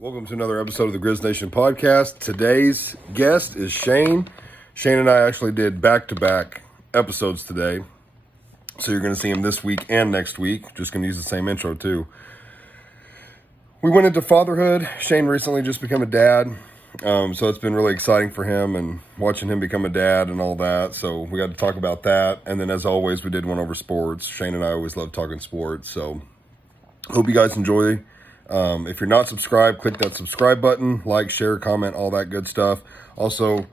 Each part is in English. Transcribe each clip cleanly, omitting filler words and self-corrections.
Welcome to another episode of the Grizz Nation podcast. Today's guest is Shane. Shane and I actually did back-to-back episodes today. So you're going to see him this week and next week. Just going to use the same intro too. We went into fatherhood. Shane recently just became a dad. So it's been really exciting for him and watching him become a dad and all that. So we got to talk about that. And then as always, we did one over sports. Shane and I always love talking sports. So hope you guys enjoy. If you're not subscribed, click that subscribe button, like, share, comment, all that good stuff. Also,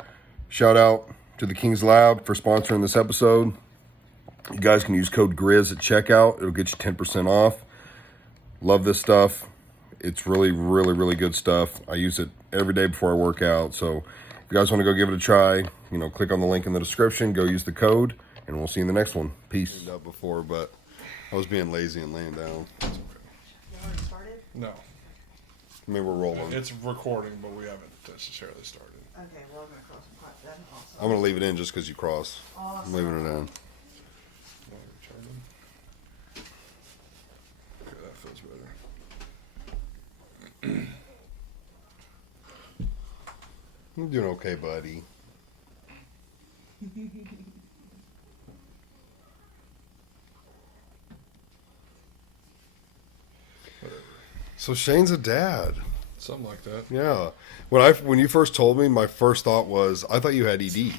shout out to the King's Lab for sponsoring this episode. You guys can use code GRIZ at checkout. It'll get you 10% off. Love this stuff. It's really, really, really good stuff. I use it every day before I work out. So if you guys want to go give it a try, click on the link in the description, go use the code, and we'll see you in the next one. Peace. Up before, but I was being lazy and laying down. No. I mean, we're rolling. It's recording, but we haven't necessarily started. Okay, well, I'm going to cross some pipe then. Awesome. I'm going to leave it in just because you cross. Awesome. I'm leaving it in. Okay, that feels better. I'm doing okay, buddy. So Shane's a dad. Something like that. Yeah. When you first told me, my first thought was I thought you had ED.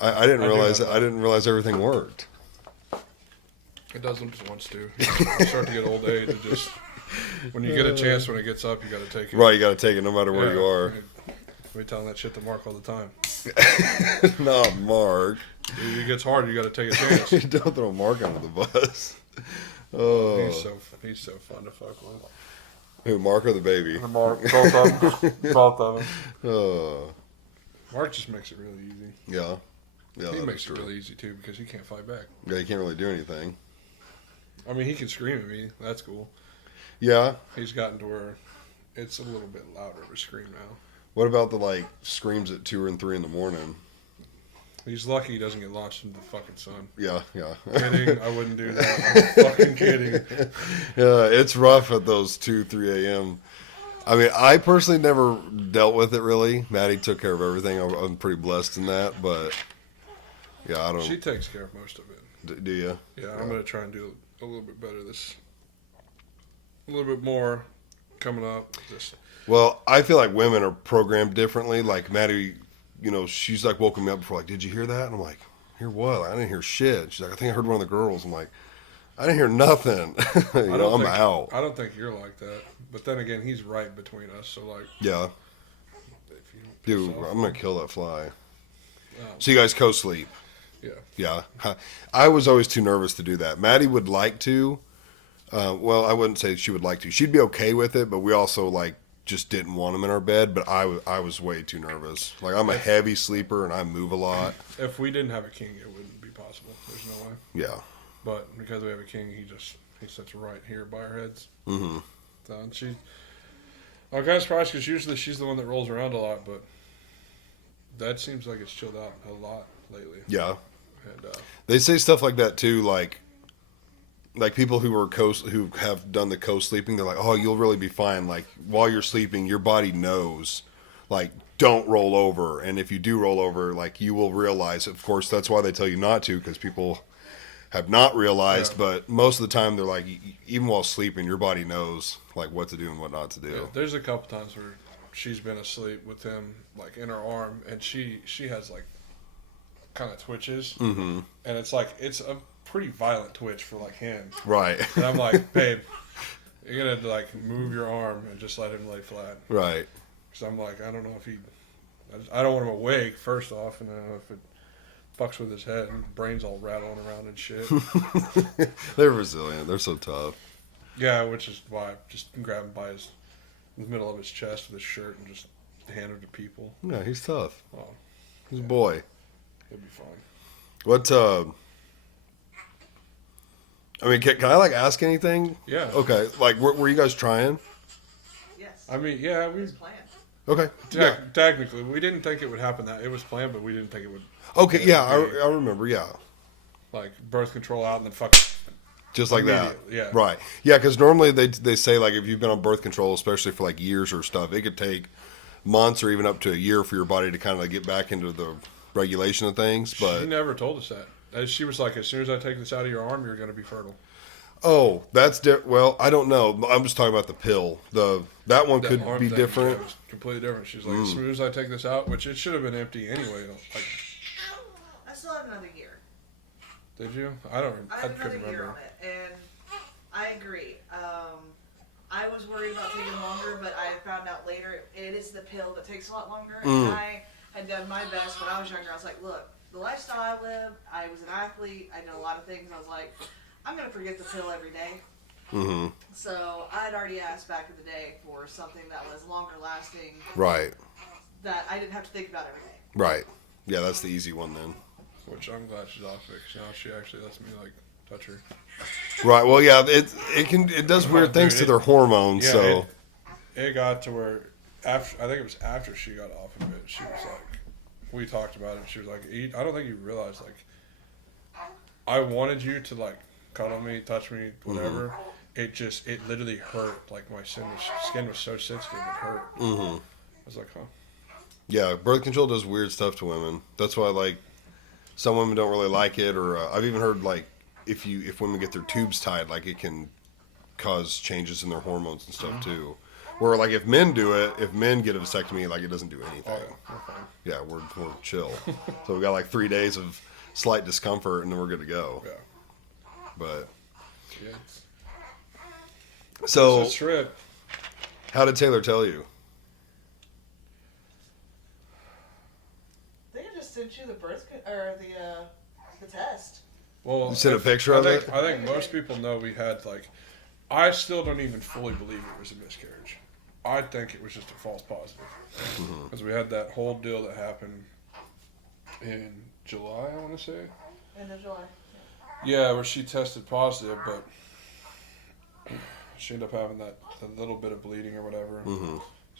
I didn't realize I didn't realize everything worked. It doesn't just wants to. You start to get old age. It just when you get a chance, when it gets up, you got to take it. Right, you got to take it no matter where you are. We telling that shit to Mark all the time. Not Mark. It gets hard. You got to take a chance. Don't throw Mark under the bus. Oh, he's so fun to fuck with. Who, Mark or the baby? Mark, both of them. Both of them. Oh, Mark just makes it really easy. yeah. Yeah, He makes it really easy too because he can't fight back. Yeah, you can't really do anything. I mean, he can scream at me. That's cool. Yeah. He's gotten to where it's a little bit louder of a scream now. What about the screams at 2 and 3 in the morning? He's lucky he doesn't get launched into the fucking sun. Yeah, yeah. Kidding. I wouldn't do that. I'm fucking kidding. Yeah, it's rough at those 2, 3 a.m. I mean, I personally never dealt with it really. Maddie took care of everything. I'm pretty blessed in that, but yeah, I don't. She takes care of most of it. Do you? Yeah, I'm gonna try and do a little bit better a little bit more coming up. Well, I feel like women are programmed differently. Like Maddie, she's woken me up before, did you hear that? And I'm like, hear what? I didn't hear shit. She's like, I think I heard one of the girls. I'm like, I didn't hear nothing. I'm out. I don't think you're like that. But then again, he's right between us. So yeah. If you Dude, I'm going to kill that fly. Um, So you guys co-sleep? Yeah. Yeah. I was always too nervous to do that. Maddie would like to. Well, I wouldn't say she would like to. She'd be okay with it, but we also just didn't want him in our bed. But I was way too nervous. I'm a heavy sleeper and I move a lot. If we didn't have a king, it wouldn't be possible. There's no way. Yeah. But because we have a king, he sits right here by our heads. Mm-hmm. So, and I'm kind of surprised because usually she's the one that rolls around a lot, but that seems like it's chilled out a lot lately. Yeah. And they say stuff like that too, like people who have done the co-sleeping, they're like, oh, you'll really be fine. While you're sleeping, your body knows, don't roll over. And if you do roll over, you will realize. Of course, that's why they tell you not to, because people have not realized. Yeah. But most of the time, they're like, even while sleeping, your body knows what to do and what not to do. Yeah, there's a couple times where she's been asleep with him in her arm, and she has kind of twitches, mm-hmm. and it's a pretty violent twitch for him. Right. And I'm like, babe, you're gonna move your arm and just let him lay flat. Right. So I'm like, I don't know if I don't want him awake first off, and I don't know if it fucks with his head and brain's all rattling around and shit. They're resilient. They're so tough. Yeah, which is why I just grab him by in the middle of his chest with his shirt and just hand him to people. Yeah, he's tough. Oh, he's a boy. He'll be fine. What, I mean, can I ask anything? Yeah. Okay. Were you guys trying? Yes. I mean, yeah, It was planned. Okay. Technically, we didn't think it would happen. That it was planned, but we didn't think it would. Okay. Yeah, I remember. Yeah. Birth control out and then fuck Just like that. Immediately, yeah. Right. Yeah, because normally they say, like, if you've been on birth control, especially for, like, years or stuff, it could take months or even up to a year for your body to kind of like, get back into the regulation of things. But She never told us that. She was like, as soon as I take this out of your arm, you're going to be fertile. oh, that's well, I don't know. I'm just talking about the pill. That one That could arm be thing, different. yeah, it was completely different. She's like, as soon as I take this out, which it should have been empty anyway. Like, I still have another year. did you? I don't. I I have couldn't another year remember. on it, and I agree. I was worried about taking longer, but I found out later it is the pill that takes a lot longer. And I had done my best when I was younger. I was like, look, the lifestyle I live, I was an athlete, I know a lot of things. I was like, I'm going to forget the pill every day. Mm-hmm. So I had already asked back in the day for something that was longer lasting, Right. that I didn't have to think about every day. Right. Yeah, that's the easy one then. Which I'm glad she's off it, 'cause now she actually lets me like touch her. Right. Well, yeah, it does weird things to their hormones. Yeah, so it got to where after I think it was after she got off of it, she was like, we talked about it. She was like, I don't think you realize, like, I wanted you to like cuddle me, touch me, whatever. It literally hurt. Like my skin was so sensitive, it hurt. I was like, huh. yeah, birth control does weird stuff to women. That's why like some women don't really like it, or I've even heard like if women get their tubes tied, like it can cause changes in their hormones and stuff too. Where like if men do it, if men get a vasectomy, like it doesn't do anything. Oh, we're fine. Yeah, we're chill. So we got like 3 days of slight discomfort, and then we're good to go. Yeah. But Yeah. so, It's a trip. how did Taylor tell you? I think I just sent you the the test. Well, You sent a picture of it? I think most people know we had like. I still don't even fully believe it was a miscarriage. I think it was just a false positive because we had that whole deal that happened in July. I want to say. End of July. Yeah, where she tested positive, but she ended up having that little bit of bleeding or whatever.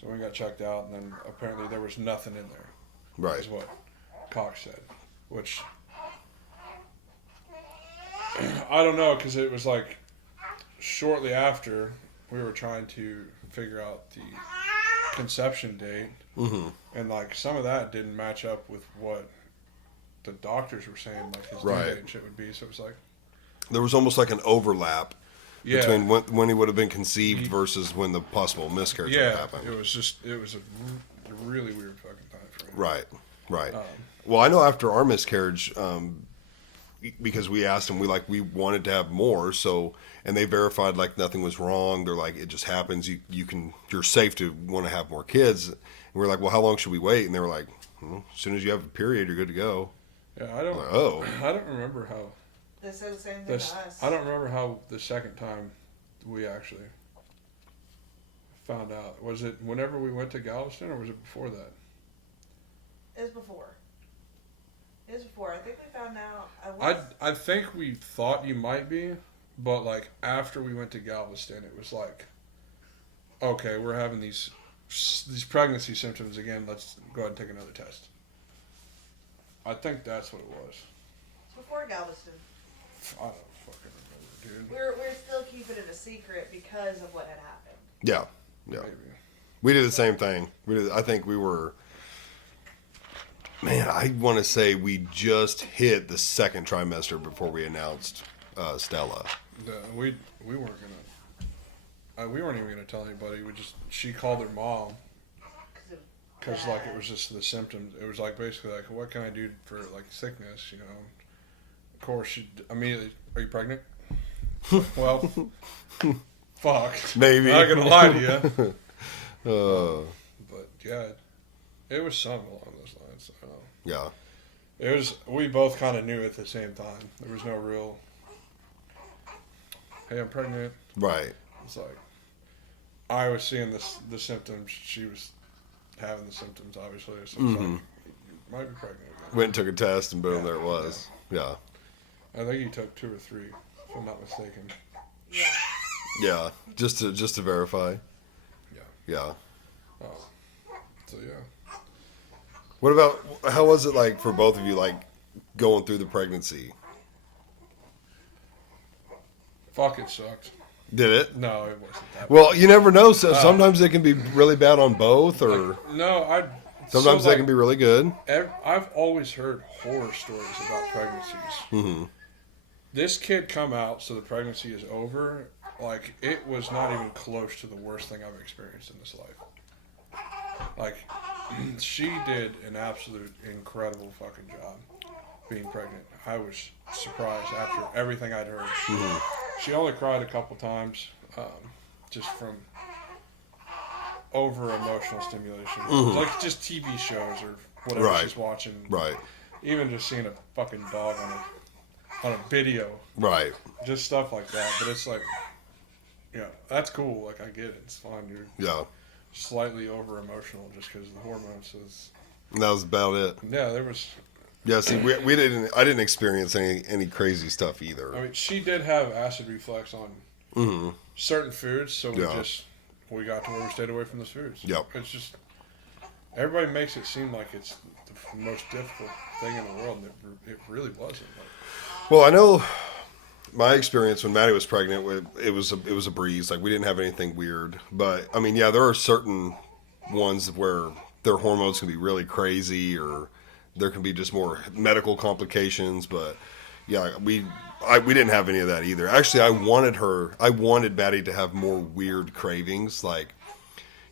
So we got checked out, and then apparently there was nothing in there. Right. Is what Cox said, which I don't know, because it was like shortly after we were trying to figure out the conception date, and like some of that didn't match up with what the doctors were saying, like his due Right. date and shit would be. So it was like, There was almost like an overlap yeah, between when he would have been conceived versus when the possible miscarriage would have yeah, happened. it was a really weird fucking time for him. Right, right. Well, I know after our miscarriage, because we asked them, we wanted to have more, so, and they verified like nothing was wrong. They're like, it just happens. You're safe to want to have more kids. And we're like, well, how long should we wait? And they were like, well, as soon as you have a period, you're good to go. Yeah, I'm like, oh, I don't remember how They said the same thing this. to us. I don't remember how the second time we actually found out. Was it whenever we went to Galveston, or was it before that? It was before. It was before. I think we found out. I think we thought you might be, but like after we went to Galveston, it was like, okay, we're having these pregnancy symptoms again. Let's go ahead and take another test. I think that's what it was. It's before Galveston. I don't fucking remember, dude. We're still keeping it a secret because of what had happened. yeah, yeah. Maybe. We did the same thing. I think we were. Man, I want to say we just hit the second trimester before we announced Stella. We weren't gonna. We weren't even gonna tell anybody. She called her mom because like it was just the symptoms. It was like basically like, what can I do for like sickness? You know. Of course, she immediately. Are you pregnant? Well, fuck. Maybe. I'm not gonna lie to you. But yeah, it was something along those lines. I don't know. Yeah. It was. We both kind of knew at the same time. There was no real. Hey, I'm pregnant. Right. It's like I was seeing the symptoms. She was having the symptoms, obviously. So it's like, you might be pregnant again. Went and took a test, and boom, Yeah, there it was. Yeah. I think you took 2 or 3, if I'm not mistaken. Yeah. Yeah. Just to verify. Yeah. Yeah. Oh. So yeah. What about how was it like for both of you, like going through the pregnancy? Fuck, it sucked. Did it? No, it wasn't that. Well, you never know. So sometimes they can be really bad on both, or Sometimes they can be really good. I've always heard horror stories about pregnancies. Mm-hmm. This kid come out, so the pregnancy is over. Like, it was not even close to the worst thing I've experienced in this life. Like, she did an absolute incredible fucking job being pregnant. I was surprised after everything I'd heard. Mm-hmm. She only cried a couple times, just from over emotional stimulation, like just TV shows or whatever she's watching. Right. Even just seeing a fucking dog on a video. Right. Just stuff like that. But it's like, yeah, that's cool. Like, I get it. It's fine, dude. Yeah. Slightly over emotional just because of the hormones. And that was about it. Yeah, there was. Yeah. See, we didn't. I didn't experience any crazy stuff either. I mean, she did have acid reflux on certain foods, so we got to where we stayed away from those foods. Yep. It's just everybody makes it seem like it's the most difficult thing in the world, and it really wasn't. Like, Well, I know my experience when Maddie was pregnant, it was a breeze. Like, we didn't have anything weird, but I mean, yeah, there are certain ones where their hormones can be really crazy, or there can be just more medical complications. But yeah, we didn't have any of that either. Actually, I wanted Maddie to have more weird cravings, like,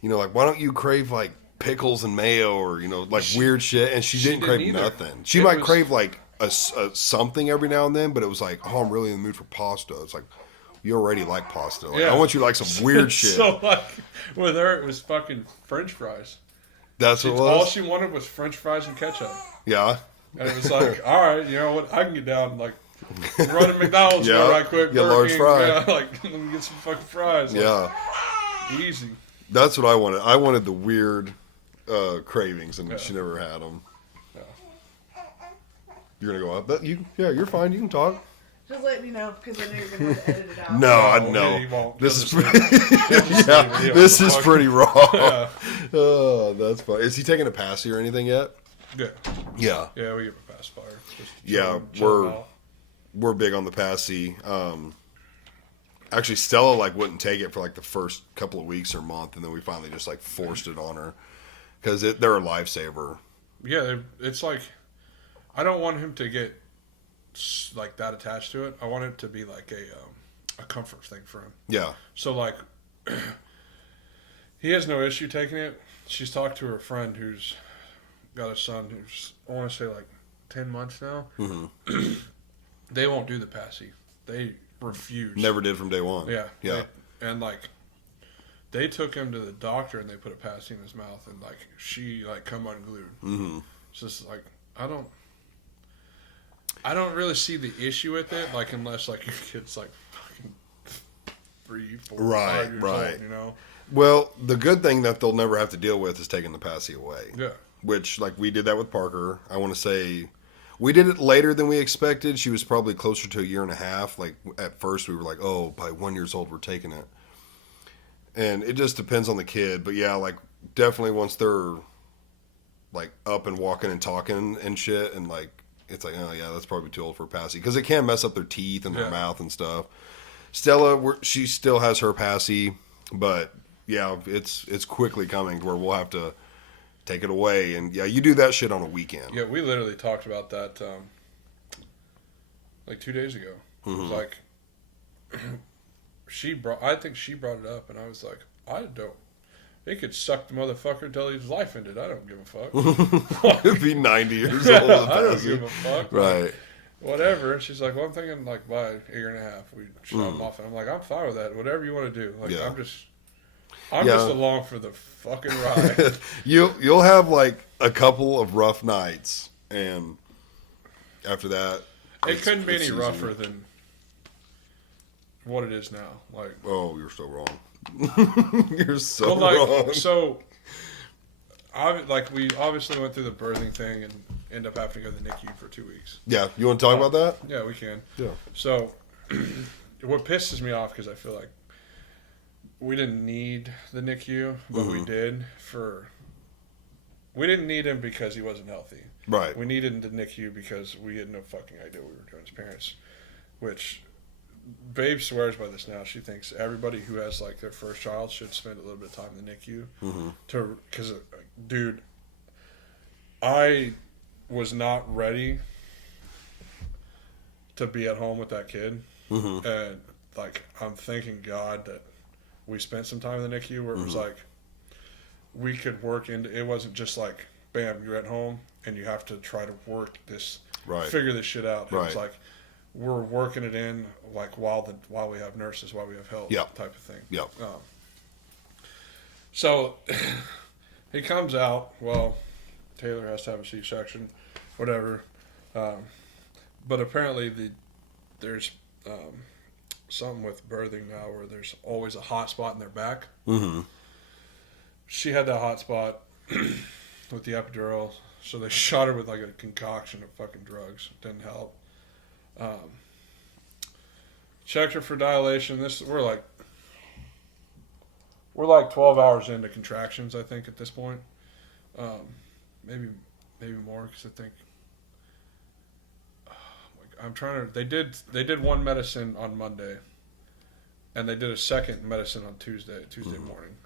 like, why don't you crave like pickles and mayo, or like weird shit? And she didn't crave either. nothing. She might crave like a something every now and then, but it was like, oh, I'm really in the mood for pasta. It's like, you already like pasta. Like, I want you to like some weird shit. So like with her, it was fucking French fries. That's what it was. All she wanted was French fries and ketchup. Yeah. And it was like, all right, you know what? I can get down, like, run to McDonald's right quick. Get a large fry. Yeah, like, let me get some fucking fries. Like, Yeah. Easy. That's what I wanted. I wanted the weird cravings, and she never had them. Yeah. You're gonna go up, but you're fine. You can talk. Just let me know, because I know you're going to have to edit it out. No, I he know. won't. This is He'll this is pretty raw. Yeah. Oh, that's fun. Is he taking a passy or anything yet? Yeah. Yeah. Yeah, we give a pacifier. Just Yeah, chill him out. we're big on the passy. Actually, Stella like wouldn't take it for like the first couple of weeks or month, and then we finally just like forced it on her because they're a lifesaver. Yeah, it's like, I don't want him to get like that attached to it. I want it to be like a comfort thing for him. Yeah. So like, he has no issue taking it. She's talked to her friend who's got a son who's, I want to say, like 10 months now. Mm-hmm. They won't do the passy. They refuse. Never did from day one. Yeah. Yeah. And like, they took him to the doctor and they put a passy in his mouth, and like, she like come unglued. Mm-hmm. It's just like, I don't really see the issue with it, like, unless like your kid's like fucking 3, 4, 5 years old, you know. Well, the good thing that they'll never have to deal with is taking the passy away. Yeah. Which, like, we did that with Parker. I want to say we did it later than we expected. She was probably closer to a year and a half. Like, at first we were like, oh, by 1 year old we're taking it. And it just depends on the kid. But yeah, like, definitely once they're like up and walking and talking and shit, and like, it's like, oh yeah, that's probably too old for a passy, because it can mess up their teeth and their mouth and stuff. Stella, she still has her passy, but yeah, it's quickly coming to where we'll have to take it away. And yeah, you do that shit on a weekend. Yeah, we literally talked about that like 2 days ago. It was like, I think she brought it up, and I was like, I don't. He could suck the motherfucker until his life ended. I don't give a fuck. It'd be 90 years old. I don't give a fuck. Right. Like, whatever. And she's like, well, I'm thinking like by a year and a half we shut him off. And I'm like, I'm fine with that. Whatever you want to do. Like, Yeah. I'm just along for the fucking ride. You'll have like a couple of rough nights, and after that, It couldn't be any easy. rougher than what it is now. Like, Oh, you're so wrong. You're so wrong. so, we obviously went through the birthing thing and ended up having to go to the NICU for 2 weeks. Yeah, you want to talk about that? Yeah, we can. Yeah. So, what pisses me off, because I feel like we didn't need the NICU, but we did we didn't need him because he wasn't healthy. Right. We needed the NICU because we had no fucking idea what we were doing as parents, which Babe swears by this now. She thinks everybody who has like their first child should spend a little bit of time in the NICU. Because, dude, I was not ready to be at home with that kid. And like, I'm thanking God that we spent some time in the NICU where it was like, we could work into, it wasn't just like, bam, you're at home and you have to try to work this, figure this shit out. It was like, we're working it in like while we have nurses, while we have help, type of thing. So he comes out. Well, Taylor has to have a C-section, whatever. But apparently there's something with birthing now where there's always a hot spot in their back. She had that hot spot with the epidural, so they shot her with like a concoction of fucking drugs. Didn't help. Checked her for dilation. We're like 12 hours into contractions, I think, at this point. Maybe more, because I think I'm trying to. They did one medicine on Monday, and they did a second medicine on Tuesday morning.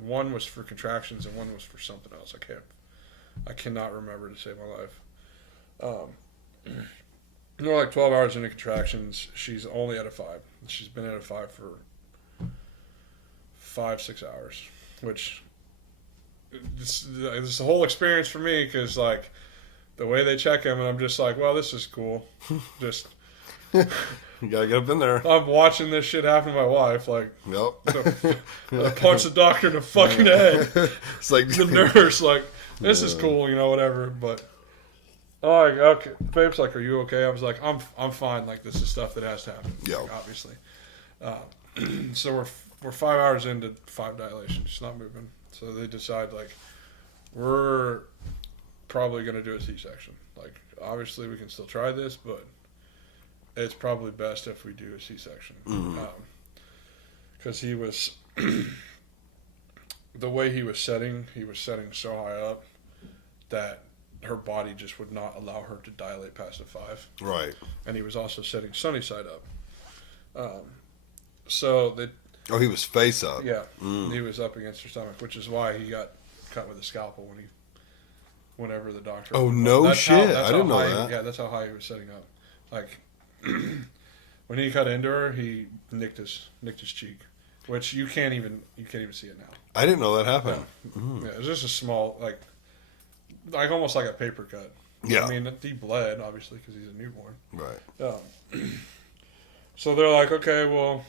One was for contractions and one was for something else. I cannot remember to save my life. We're like 12 hours into contractions. She's only at a 5. She's been at a 5 for 5-6 hours, which it's the whole experience for me, because like the way they check him, and I'm just like, well, this is cool. Just you gotta get up in there. I'm watching this shit happen to my wife. Like, I punch the doctor in the fucking head. It's like the nurse, like, this is cool, whatever. But like, okay, babe's like, are you okay? I was like, I'm fine. Like, this is stuff that has to happen. Like, obviously. So we're 5 hours into 5 dilation. She's not moving. So they decide, like, we're probably going to do a C-section. Like, obviously we can still try this, but it's probably best if we do a C-section. Because he was, the way he was setting so high up that her body just would not allow her to dilate past a 5. Right. And he was also setting sunny side up. So they... Oh, he was face up. Yeah. He was up against her stomach, which is why he got cut with a scalpel whenever the doctor... Oh, no shit. I didn't know that. Yeah, that's how high he was setting up. Like, when he cut into her, he nicked his cheek, which you can't even see it now. I didn't know that happened. Yeah, it was just a small, like almost like a paper cut. Yeah. I mean, he bled, obviously, because he's a newborn. Right. So they're like, okay, well,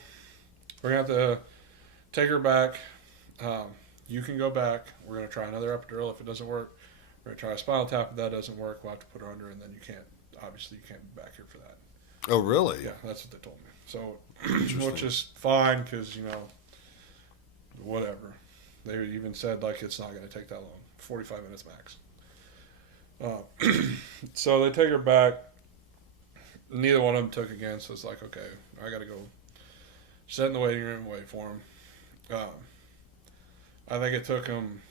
we're going to have to take her back. You can go back. We're going to try another epidural. If it doesn't work, we're going to try a spinal tap. If that doesn't work, we'll have to put her under, and then you can't be back here for that. Oh, really? Yeah, that's what they told me. So, which is fine, because, whatever. They even said, like, it's not going to take that long. 45 minutes max. So they take her back. Neither one of them took again, so it's like, okay, I got to go sit in the waiting room and wait for him. I think it took him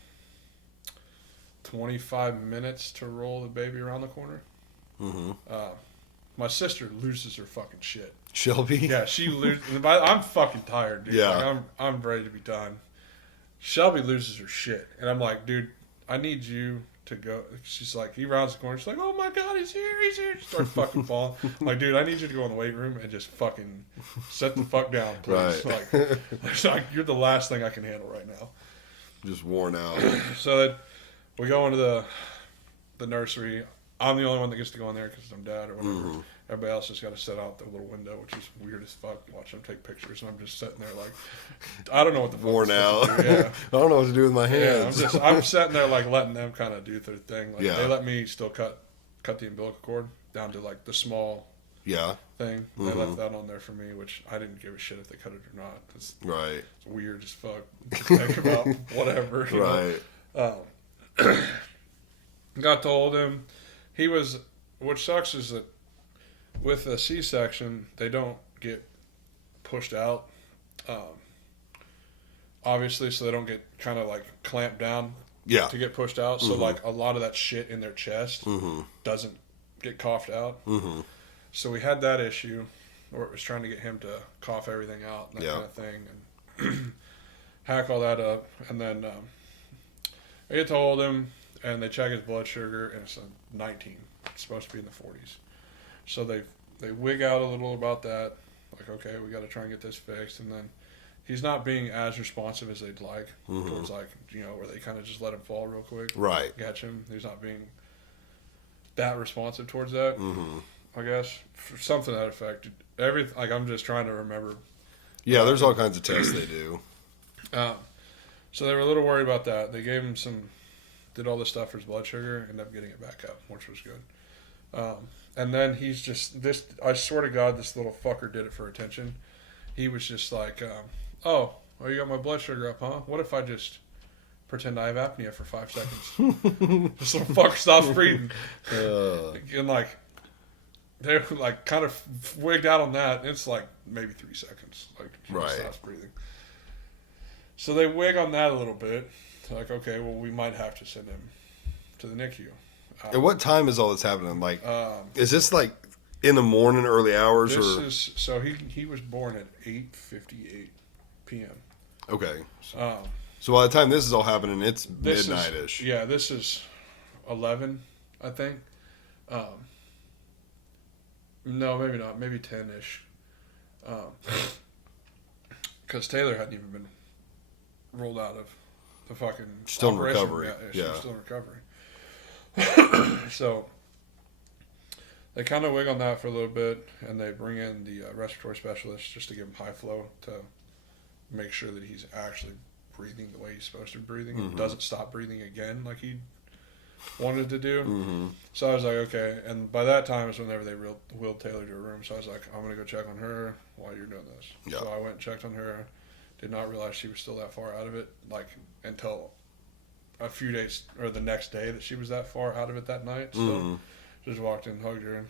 25 minutes to roll the baby around the corner. My sister loses her fucking shit. Shelby? Yeah, she loses. I'm fucking tired, dude. Yeah. Like, I'm ready to be done. Shelby loses her shit. And I'm like, dude, I need you to go. She's like, he rounds the corner. She's like, oh my God, he's here. She starts fucking falling. I'm like, dude, I need you to go in the weight room and just fucking sit the fuck down, please. Right. Like, you're the last thing I can handle right now. Just worn out. So then we go into the nursery. I'm the only one that gets to go in there because I'm dad or whatever. Everybody else just got to sit out the little window, which is weird as fuck. Watch them take pictures, and I'm just sitting there like, I don't know what the fuck Worn out. Yeah. I don't know what to do with my hands. Yeah, I'm sitting there like letting them kind of do their thing. Like, yeah. They let me still cut the umbilical cord down to like the small thing. They left that on there for me, which I didn't give a shit if they cut it or not. It's weird as fuck to think about. Whatever. Got to hold him. He was, which sucks is that with a C-section, they don't get pushed out, obviously, so they don't get kind of like clamped down to get pushed out. So like a lot of that shit in their chest doesn't get coughed out. So we had that issue. or it was trying to get him to cough everything out and that Yeah. kind of thing, and hack all that up. And then they get to hold him, and they check his blood sugar, and it's a 19. It's supposed to be in the 40s. So they wig out a little about that. Like, okay, we got to try and get this fixed. And then he's not being as responsive as they'd like towards, like, where they kind of just let him fall real quick. Right. Catch him. He's not being that responsive towards that, I guess. For something to that effect. Like, I'm just trying to remember. Yeah, there's all kinds of tests they do. So they were a little worried about that. They gave him did all this stuff for his blood sugar, ended up getting it back up, which was good. And then he's just, I swear to God, this little fucker did it for attention. He was just like, oh, you got my blood sugar up, huh? What if I just pretend I have apnea for 5 seconds? This little fucker stops breathing. And like, they were like kind of wigged out on that. It's like maybe 3 seconds. Like, he Right. stops breathing. So they wig on that a little bit. Like, okay, well, we might have to send him to the NICU. At what time is all this happening? Like, is this like in the morning, early hours, This or? is so he was born at 8:58 p.m. Okay. Um, So by the time this is all happening, it's this midnight-ish. Yeah, this is 11, I think. No, maybe not. Maybe 10-ish. Because Taylor hadn't even been rolled out of the fucking Still in operation. recovery. She Yeah. was still in recovery. So they kind of wig on that for a little bit, and they bring in the respiratory specialist just to give him high flow to make sure that he's actually breathing the way he's supposed to be breathing and doesn't stop breathing again like he wanted to do. So I was like, okay. And by that time is whenever they wheeled Taylor to a room. So I was like, I'm going to go check on her while you're doing this. Yeah. So I went and checked on her. Did not realize she was still that far out of it, like, until a few days, or the next day that she was that far out of it that night. So just walked in, hugged her.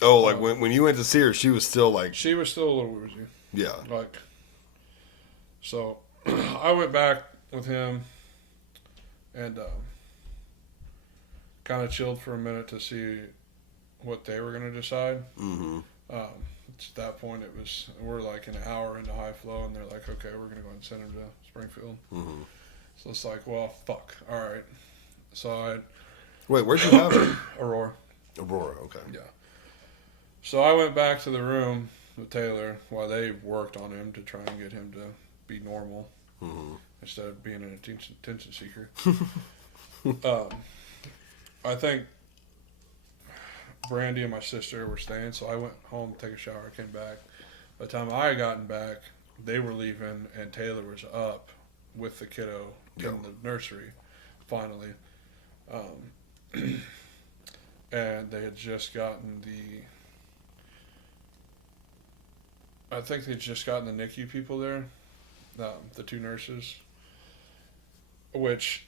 Oh, like when you went to see her, she was still like, She was still a little woozy. yeah. Like, so I went back with him and kind of chilled for a minute to see what they were going to decide. At that point, we're like an hour into high flow, and they're like, okay, we're going to go ahead and send him to Springfield. So it's like, well, fuck. All right. So Wait, where'd you have her? Aurora. Aurora, okay. Yeah. So I went back to the room with Taylor while they worked on him to try and get him to be normal instead of being an attention seeker. I think Brandy and my sister were staying, so I went home to take a shower. I came back. By the time I had gotten back, they were leaving, and Taylor was up with the kiddo in the nursery, finally. And they had just gotten I think they'd just gotten the NICU people there, the 2 nurses, which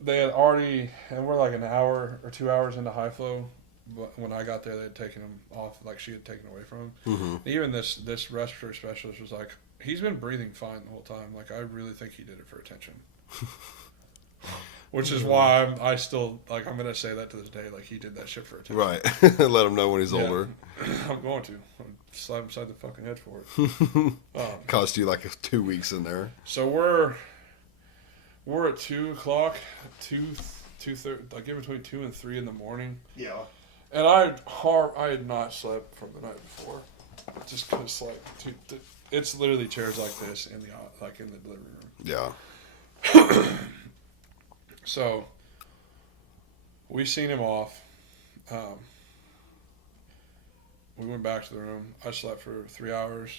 they had already, and we're like an hour or 2 hours into high flow. But when I got there, they had taken him off, like she had taken away from him. Even this respiratory specialist was like, he's been breathing fine the whole time. Like, I really think he did it for attention. Which is why I still, like, I'm going to say that to this day. Like, he did that shit for attention. Right. Let him know when he's Yeah. older. I'm going to. I'm slap him beside the fucking head for it. Cost you like 2 weeks in there. So we're at 2 o'clock, 2:30, like in between 2 and 3 in the morning. Yeah. And I had not slept from the night before, just because, like, dude, it's literally chairs like this in the delivery room. Yeah. So we seen him off. We went back to the room. I slept for 3 hours.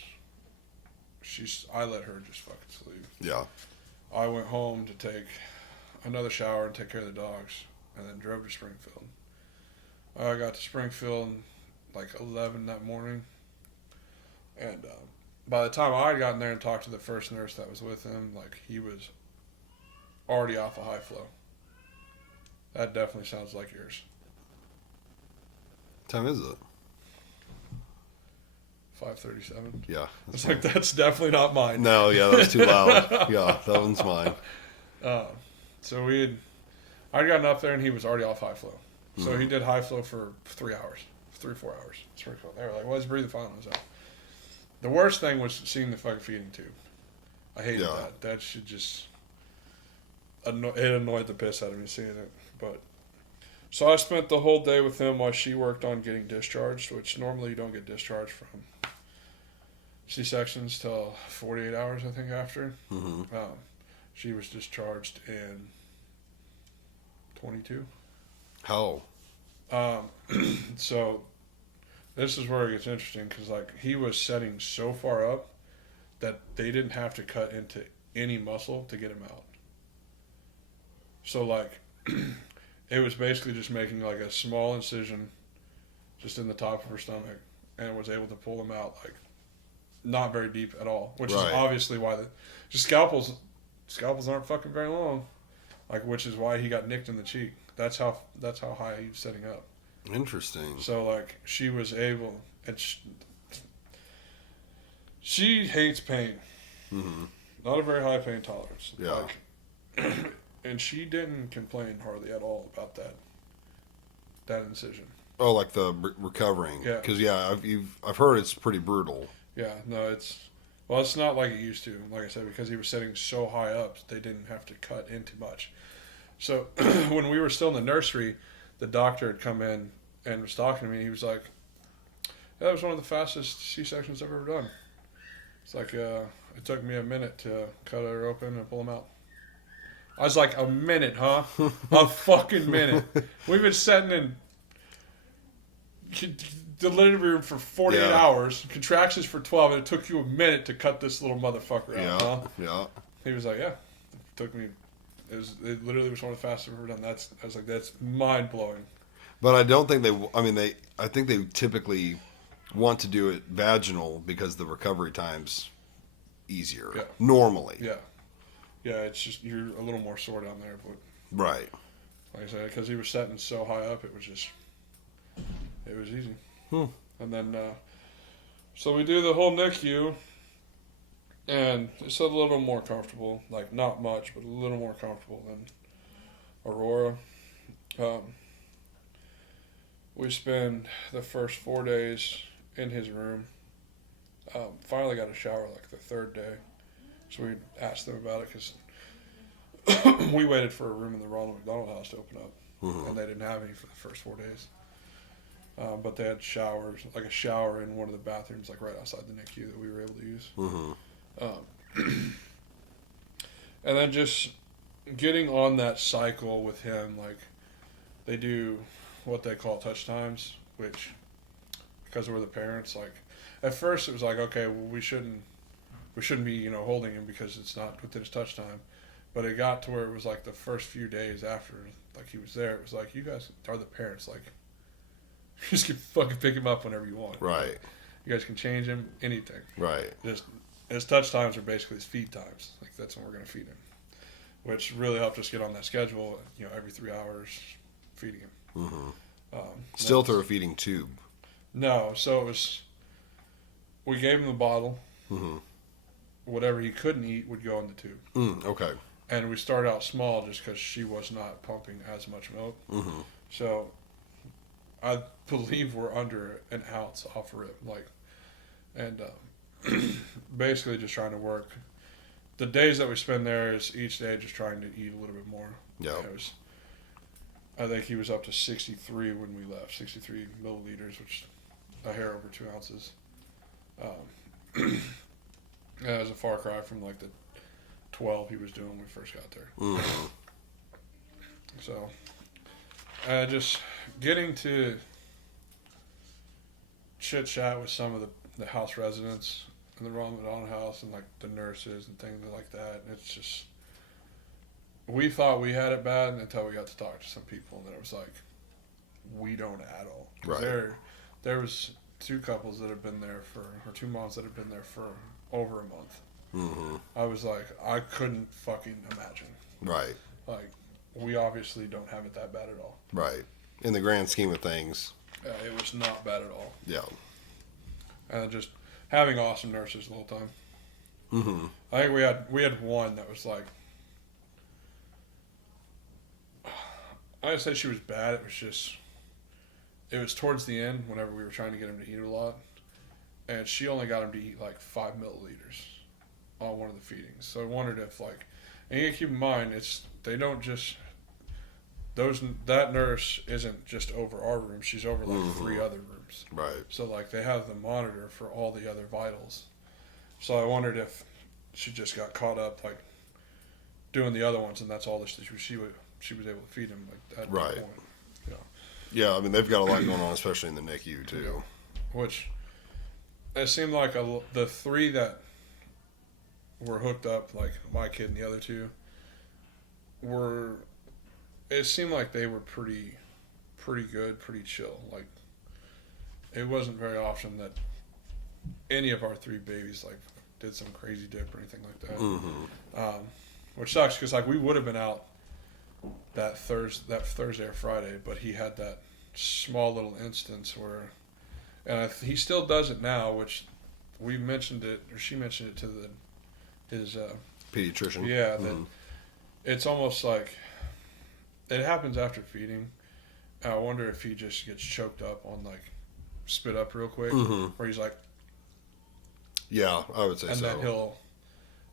I let her just fucking sleep. Yeah. I went home to take another shower and take care of the dogs, and then drove to Springfield. I got to Springfield like 11 that morning, and by the time I had gotten there and talked to the first nurse that was with him, like, he was already off a high flow. That definitely sounds like yours. What time is it? 5:37. Yeah. It's like, that's definitely not mine. No, yeah, that was too loud. Yeah, that one's mine. So I'd gotten up there and he was already off high flow. So he did high flow for 3 hours, 3-4 hours. Springfield. They were like, well, he's breathing fine on his own. The worst thing was seeing the fucking feeding tube. I hated Yeah. that. That should just it annoyed the piss out of me seeing it. But so I spent the whole day with him while she worked on getting discharged, which normally you don't get discharged from C-sections till 48 hours, I think, after. Mm-hmm. She was discharged in 22. How? So this is where it gets interesting because like he was setting so far up that they didn't have to cut into any muscle to get him out. So like it was basically just making like a small incision just in the top of her stomach, and it was able to pull him out like not very deep at all, which Right. is obviously why just scalpels aren't fucking very long, like which is why he got nicked in the cheek. That's how high he was setting up. Interesting. So like she was able, and she hates pain. Mm-hmm. Not a very high pain tolerance. Yeah. Like, and she didn't complain hardly at all about that incision. Oh, like the recovering. Yeah. Because I've heard it's pretty brutal. Yeah, no, it's not like it used to. Like I said, because he was setting so high up, they didn't have to cut into much. So when we were still in the nursery, the doctor had come in and was talking to me. He was like, "That was one of the fastest C-sections I've ever done." It's like it took me a minute to cut her open and pull him out. I was like, "A minute, huh? A fucking minute." We've been sitting in delivery room for 48 Yeah. hours, contractions for 12, and it took you a minute to cut this little motherfucker out, huh? Yeah. He was like, "Yeah, it took me. It literally was one of the fastest I've ever done." I was like, "That's mind blowing." But I don't think I think they typically want to do it vaginal because the recovery time's easier. Yeah. Normally. Yeah, yeah. It's just you're a little more sore down there, but Right. like I said, because he was setting so high up, it was easy. And then, so we do the whole NICU, and it's a little more comfortable. Like not much, but a little more comfortable than Aurora. We spend the first 4 days in his room. Finally got a shower like the third day, so we asked them about it because we waited for a room in the Ronald McDonald House to open up, and they didn't have any for the first 4 days. But they had showers, like a shower in one of the bathrooms, like right outside the NICU that we were able to use. Mm-hmm. And then just getting on that cycle with him, like they do what they call touch times, which because we're the parents, like at first it was like, okay, well we shouldn't be holding him because it's not within his touch time. But it got to where it was like the first few days after like he was there, it was like you guys are the parents, like you just can fucking pick him up whenever you want. Right. You guys can change him, anything. Right. Just his touch times are basically his feed times. Like that's when we're gonna feed him, which really helped us get on that schedule. Every 3 hours, feeding him. Mm-hmm. Still through a feeding tube. No, so it was. We gave him the bottle. Mm-hmm. Whatever he couldn't eat would go in the tube. Okay. And we started out small just because she was not pumping as much milk. Mm-hmm. So I believe we're under an ounce off rip, and basically just trying to work. The days that we spend there is each day just trying to eat a little bit more. Yeah. I think he was up to 63 when we left, 63 milliliters, which is a hair over 2 ounces. That was a far cry from like the 12 he was doing when we first got there. Mm-hmm. So, just getting to chit chat with some of the house residents in the Ronald McDonald House and like the nurses and things like that. And it's just, we thought we had it bad until we got to talk to some people, and then it was like, we don't at all. 'Cause Right. There was 2 couples that have been there or 2 moms that have been there for over a month. Mm-hmm. I was like, I couldn't fucking imagine. Right. Like, we obviously don't have it that bad at all. Right. In the grand scheme of things. It was not bad at all. Yeah. And just having awesome nurses the whole time. Mm-hmm. I think we had one that was like, I didn't say she was bad. It was towards the end whenever we were trying to get him to eat a lot. and she only got him to eat like 5 milliliters on one of the feedings. So I wondered if like, and you gotta keep in mind, they don't just that nurse isn't just over our room. She's over like 3 other rooms. Right. So like they have the monitor for all the other vitals. So I wondered if she just got caught up like doing the other ones, and that's all that she was able to feed him like at Right. that point. Yeah. Yeah, I mean, they've got a lot going on, especially in the NICU, too. Yeah. Which it seemed like the 3 that were hooked up, like my kid and the other 2, it seemed like they were pretty good, pretty chill. Like it wasn't very often that any of our 3 babies like did some crazy dip or anything like that. Mm-hmm. Which sucks because like we would have been out that Thursday or Friday, but he had that small little instance where, and he still does it now, which we mentioned it, or she mentioned it to his Pediatrician. yeah, that it's almost like it happens after feeding. And I wonder if he just gets choked up on like spit up real quick, where he's like, Yeah, I would say and so. then he'll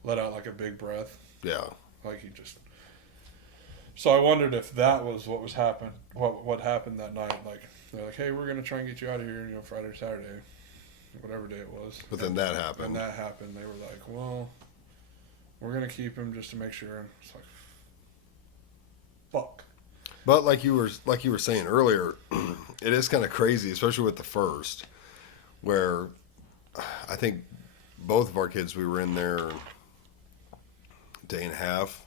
let out like a big breath, Yeah. like he just. So I wondered if that was what was happened, what happened that night. Like they're like, hey, we're gonna try and get you out of here, Friday or Saturday, whatever day it was. But then that happened. And that happened. They were like, well, we're gonna keep him just to make sure. It's like, fuck. But like you were saying earlier, it is kind of crazy, especially with the first, where I think both of our kids, we were in there a day and a half.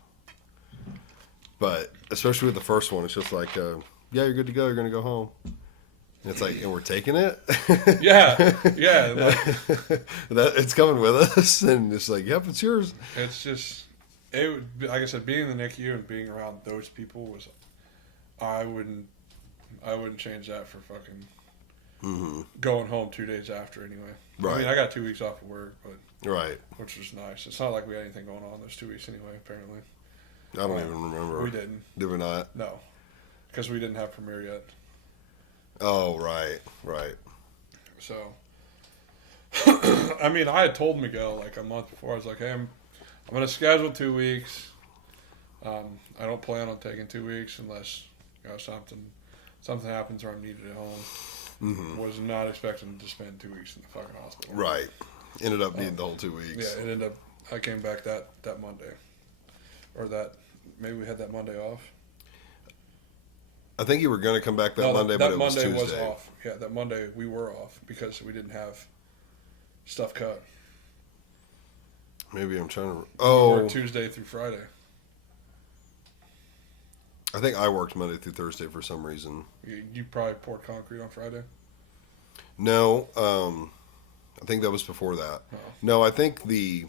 But especially with the first one, it's just like, yeah, you're good to go. You're going to go home. And it's like, and we're taking it? Yeah, yeah. Like, It's coming with us. And it's like, yep, it's yours. it's just, it would be, like I said, being in the NICU and being around those people was, I wouldn't change that for fucking going home 2 days after anyway. Right. I mean, I got 2 weeks off of work, but Right. which was nice. It's not like we had anything going on those 2 weeks anyway. Apparently, I don't even remember. we didn't. Did we not? No, because we didn't have premiere yet. Oh, right. Right. So, I mean, I had told Miguel like a month before. I was like, "Hey, I'm gonna schedule 2 weeks. I don't plan on taking 2 weeks unless something happens or I'm needed at home." Was not expecting to spend 2 weeks in the fucking hospital. Right. Ended up needing the whole 2 weeks. Yeah, it ended up. I came back that Monday, or that maybe we had that Monday off. I think you were going to come back that No, Monday, that but it was Monday Tuesday. was off. Yeah, that Monday we were off because we didn't have stuff cut. Maybe I'm trying to. We Oh, worked Tuesday through Friday. I think I worked Monday through Thursday for some reason. You probably poured concrete on Friday. No, I think that was before that. Oh. No, I think the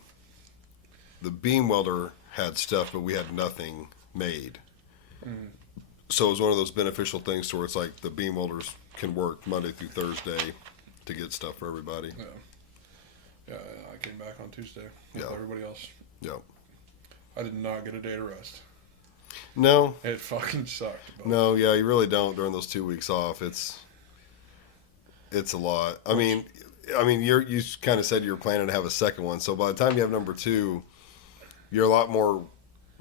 beam welder had stuff, but we had nothing made. So it was one of those beneficial things to where it's like the beam welders can work Monday through Thursday to get stuff for everybody. Yeah, I came back on Tuesday with Yeah. everybody else. Yep. I did not get a day to rest. No, It fucking sucked. But no, yeah, you really don't during those 2 weeks off. It's a lot. I mean, you kind of said you were planning to have a second one, so by the time you have number 2, you're a lot more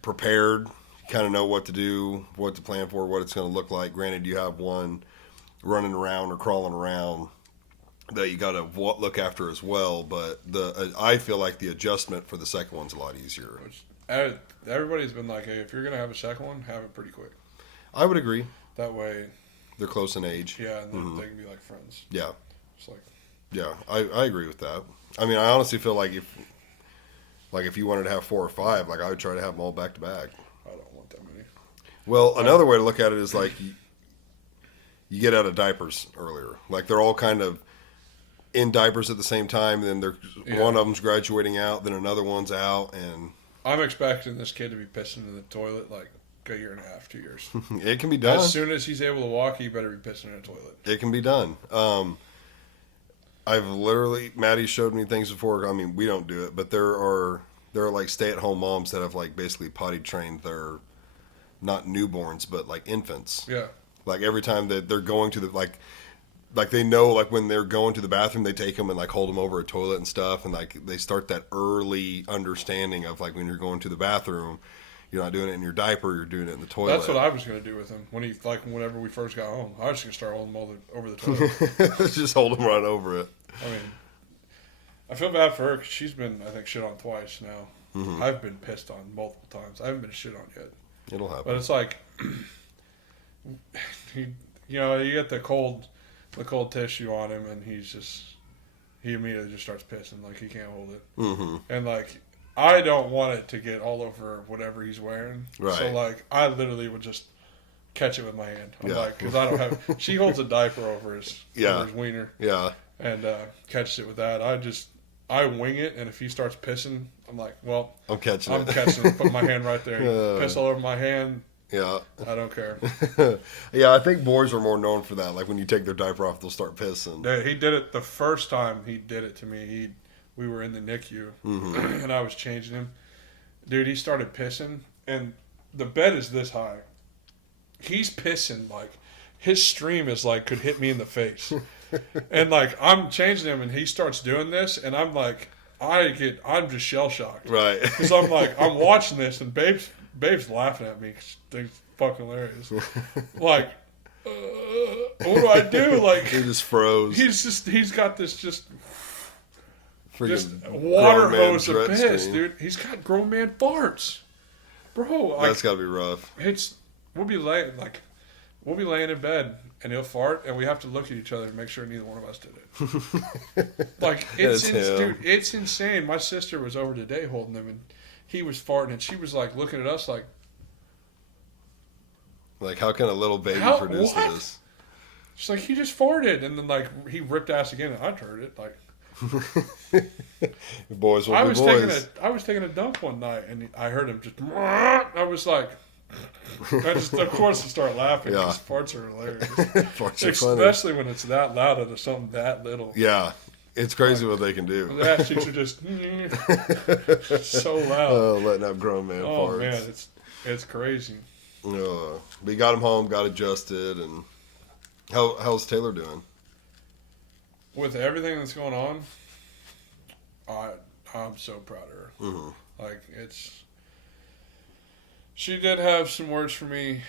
prepared. You kind of know what to do, what to plan for, what it's going to look like. Granted, you have one running around or crawling around that you got to look after as well, but I feel like the adjustment for the second one's a lot easier. which, everybody's been like, hey, if you're gonna have a second one, have it pretty quick. I would agree. That way, They're close in age. yeah, and then they can be like friends. Yeah. It's like, Yeah, I agree with that. I mean, I honestly feel like if you wanted to have 4 or 5, like I would try to have them all back to back. I don't want that many. Well, another way to look at it is like you get out of diapers earlier. Like they're all kind of in diapers at the same time, and then one of them's graduating out, then another one's out, and I'm expecting this kid to be pissing in the toilet like a year and a half, 2 years. it can be done. As soon as he's able to walk, he better be pissing in a toilet. It can be done. I've literally, Maddie showed me things before. I mean, we don't do it, but there are like stay-at-home moms that have like basically potty trained their not newborns, but like infants. Yeah. Like every time that they're going to like they know, like when they're going to the bathroom, they take them and like hold them over a toilet and stuff, and like they start that early understanding of like when you're going to the bathroom, you're not doing it in your diaper, you're doing it in the toilet. That's what I was gonna do with him when he like whenever we first got home. I was just gonna start holding him over the toilet. Just hold them right over it. I mean, I feel bad for her because she's been, I think, shit on twice now. I've been pissed on multiple times. I haven't been shit on yet. It'll happen. But it's like, you know, you get the cold tissue on him, and he immediately just starts pissing, like he can't hold it. And like, I don't want it to get all over whatever he's wearing. Right. So like, I literally would just catch it with my hand. I'm Yeah. like, because I don't have. She holds a diaper over his wiener. Yeah. And catches it with that. I wing it, and if he starts pissing, I'm like, well, I'm catching it. Put my hand right there. Piss all over my hand. Yeah. I don't care. Yeah, I think boys are more known for that. Like when you take their diaper off, they'll start pissing. Yeah, he did it the first time he did it to me. We were in the NICU, and I was changing him. Dude, he started pissing, and the bed is this high. He's pissing like his stream is like could hit me in the face. And like I'm changing him, and he starts doing this, and I'm like, I'm just shell shocked, Right. Because I'm like, I'm watching this, and Babe's laughing at me. 'Cause it's fucking hilarious. Like, what do I do? Like, He just froze. he's got this just Freaking water grown man hose of Jet piss, stream. dude. He's got grown man farts, bro. Like, That's gotta be rough. we'll be laying in bed, and he'll fart, and we have to look at each other to make sure neither one of us did it. Like, That's him. dude, it's insane. My sister was over today holding him, and he was farting, and she was like looking at us like, Like, how can a little baby produce what? this? she's like, he just farted, and then like he ripped ass again, and I heard it. Like, Boys will I be was boys. taking a dump one night, and I heard him just. I was like, I just of course I start laughing because farts are hilarious, Farts are funny. especially when it's that loud out of something that little. Yeah. It's crazy what they can do. The ass cheeks are just so loud. Letting out grown man Oh farts. man, it's crazy. But you got him home, got adjusted, and how's Taylor doing? With everything that's going on, I'm so proud of her. Like she did have some words for me,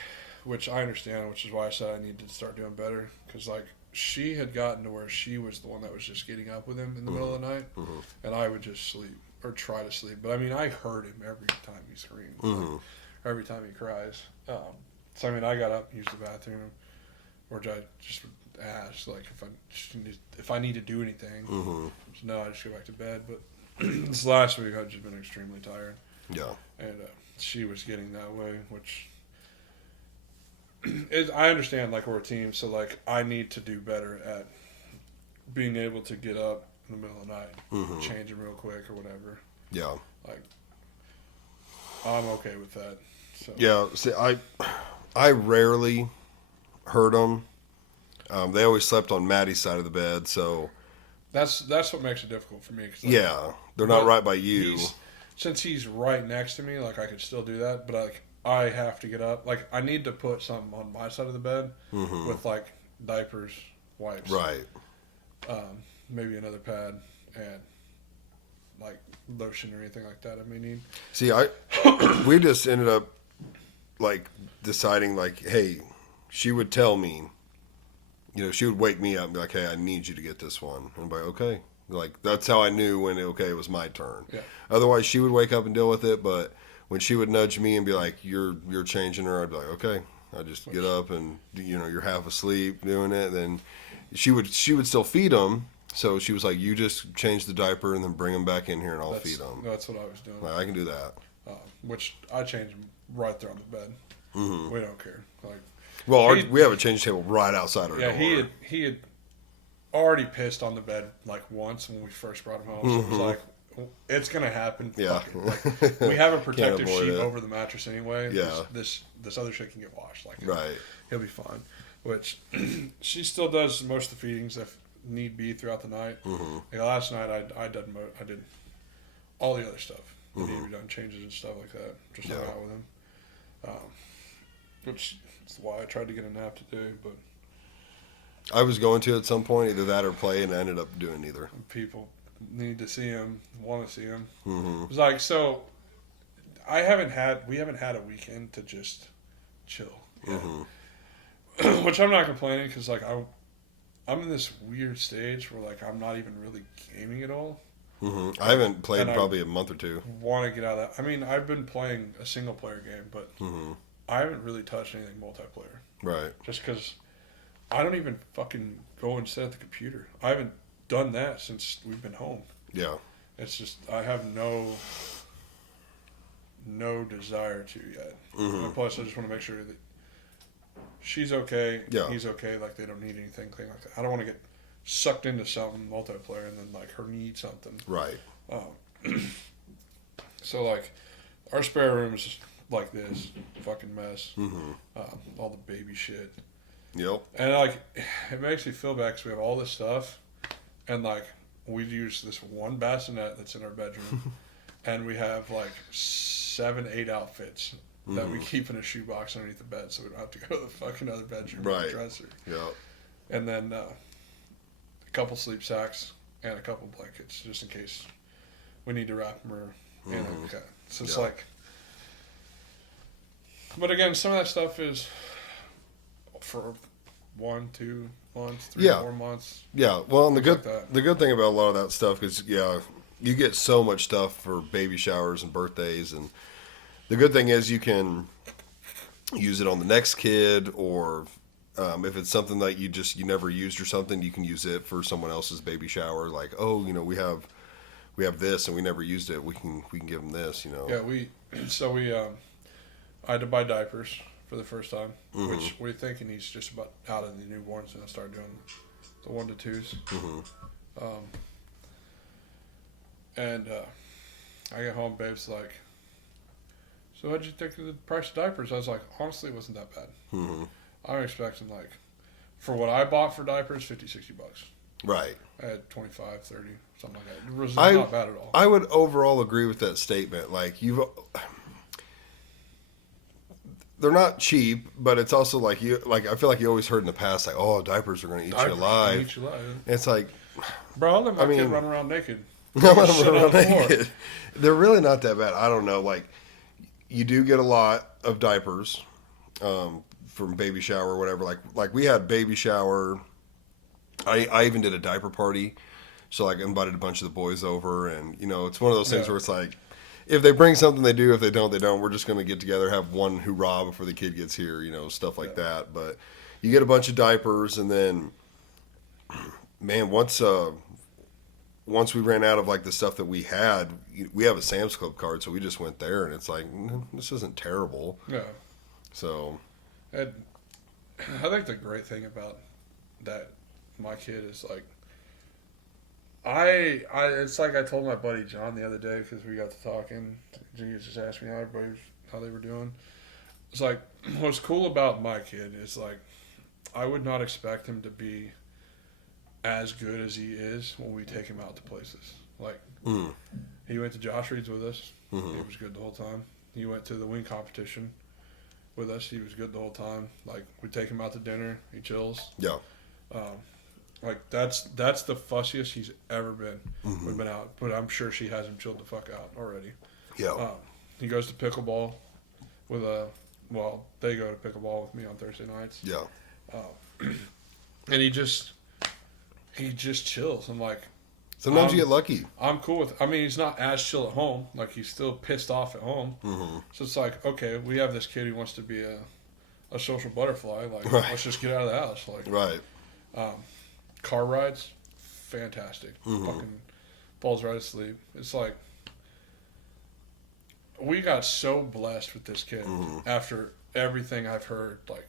which I understand, which is why I said I need to start doing better. Because like she had gotten to where she was the one that was just getting up with him in the middle of the night, and I would just sleep or try to sleep. But I mean, I heard him every time he screamed, like, every time he cries. So I mean, I got up and used the bathroom, or I just asked like if I need to do anything. So no, I just go back to bed. But this last week I've just been extremely tired. Yeah. And she was getting that way, which I understand. Like we're a team, so like I need to do better at being able to get up in the middle of the night, change him real quick or whatever. Yeah. Like I'm okay with that. So. Yeah. See, I rarely heard them. They always slept on Maddie's side of the bed, so That's what makes it difficult for me. 'Cause like, yeah, they're not right by you. Since he's right next to me, like I could still do that, but like I have to get up. Like I need to put something on my side of the bed with like diapers, wipes, Right. maybe another pad, and like lotion or anything like that. I may need. See, we just ended up like deciding like, hey, she would tell me, she would wake me up and be like, hey, I need you to get this one. And I'm like, okay. Like, that's how I knew when, it was my turn. Yeah. Otherwise, she would wake up and deal with it. But when she would nudge me and be like, you're changing her, I'd be like, okay. I just get up and, you're half asleep doing it. Then she would still feed them. So she was like, you just change the diaper and then bring them back in here and I'll feed them. That's what I was doing. Like, I can do that. Which I changed them right there on the bed. We don't care. Like, well, we have a change table right outside our door. he had already pissed on the bed like once when we first brought him home. So it was like, it's gonna happen. Yeah. Like, we have a protective avoid sheet it. over the mattress anyway. Yeah. This other shit can get washed. Like, Right. he'll be fine. Which she still does most of the feedings if need be throughout the night. Like last night I did all the other stuff. That needed to be done, changes and stuff like that. Just hung out with him. Which is why I tried to get a nap today, but I was going to at some point, either that or play, and I ended up doing neither. People need to see him, want to see him. Mm-hmm. It's like, so we haven't had a weekend to just chill. Mm-hmm. Which I'm not complaining because like I'm in this weird stage where like I'm not even really gaming at all. Mm-hmm. I haven't played And probably a month or two. Want to get out of that. I mean, I've been playing a single player game, but Mm-hmm. I haven't really touched anything multiplayer. Right. Just because I don't even fucking go and sit at the computer. I haven't done that since we've been home. Yeah. It's just I have no desire to yet. Mm-hmm. And plus, I just want to make sure that she's okay, Yeah. he's okay. Like they don't need anything like that. I don't want to get sucked into something multiplayer and then like her need something. Right. So like our spare room's like this fucking mess. Mm-hmm. All the baby shit. Yep. And like, it makes me feel bad because we have all this stuff, and like we use this one bassinet that's in our bedroom, and we have like 7-8 outfits that we keep in a shoebox underneath the bed, so we don't have to go to the fucking other bedroom Right. and dresser. Yep. And then a couple sleep sacks and a couple blankets just in case we need to wrap them or anything like that. So it's Yeah. like, but again, some of that stuff is for 1, 2 months, 3, Yeah. 4 months. Yeah. Well, and Things like that. the good thing about a lot of that stuff is, yeah, you get so much stuff for baby showers and birthdays, and the good thing is you can use it on the next kid, or if it's something that you never used or something, you can use it for someone else's baby shower. Like, oh, we have this and we never used it. We can give them this. Yeah, we I had to buy diapers for the first time, Mm-hmm. which we're thinking he's just about out of the newborns and start doing the 1 to 2s. Mm-hmm. And I get home, babe's like, so how'd you think of the price of diapers? I was like, honestly, it wasn't that bad. Mm-hmm. I'm expecting like, for what I bought for diapers, $50-$60. Right. I had 25, 30, something like that. It was I- not bad at all. I would overall agree with that statement. Like they're not cheap, but it's also like I feel like you always heard in the past, like, oh, diapers are going to eat Diapers you alive. eat you alive. It's like, Bro, I'll let my I mean- kid run around naked. no, I'm Shit on around the floor. naked. They're really not that bad. I don't know. Like, you do get a lot of diapers from baby shower or whatever. Like we had baby shower. I even did a diaper party, so like invited a bunch of the boys over, and it's one of those things Yeah. where it's like, if they bring something, they do. If they don't, they don't. We're just going to get together, have one hoorah before the kid gets here, stuff like that. But you get a bunch of diapers, and then, man, once we ran out of like the stuff that we had, we have a Sam's Club card, so we just went there, and it's like, this isn't terrible. Yeah. So, And I think the great thing about that, my kid is like, it's like I told my buddy John the other day because we got to talking. He just asked me how they were doing. It's like, what's cool about my kid is like, I would not expect him to be as good as he is when we take him out to places. Like, he went to Josh Reed's with us. He was good the whole time. He went to the wing competition with us. He was good the whole time. Like, we take him out to dinner. He chills. yeah. Like, that's the fussiest he's ever been. We've been out, but I'm sure she has him chilled the fuck out already. Yeah. He goes to pickleball with they go to pickleball with me on Thursday nights. Yeah. And he just chills. I'm like, Sometimes you get lucky. I'm cool with. I mean, he's not as chill at home. Like, he's still pissed off at home. So it's like, okay, we have this kid who wants to be a social butterfly. Like, Right. let's just get out of the house. Like, Right. car rides, fantastic. Fucking falls right asleep. It's like, we got so blessed with this kid after everything I've heard. Like,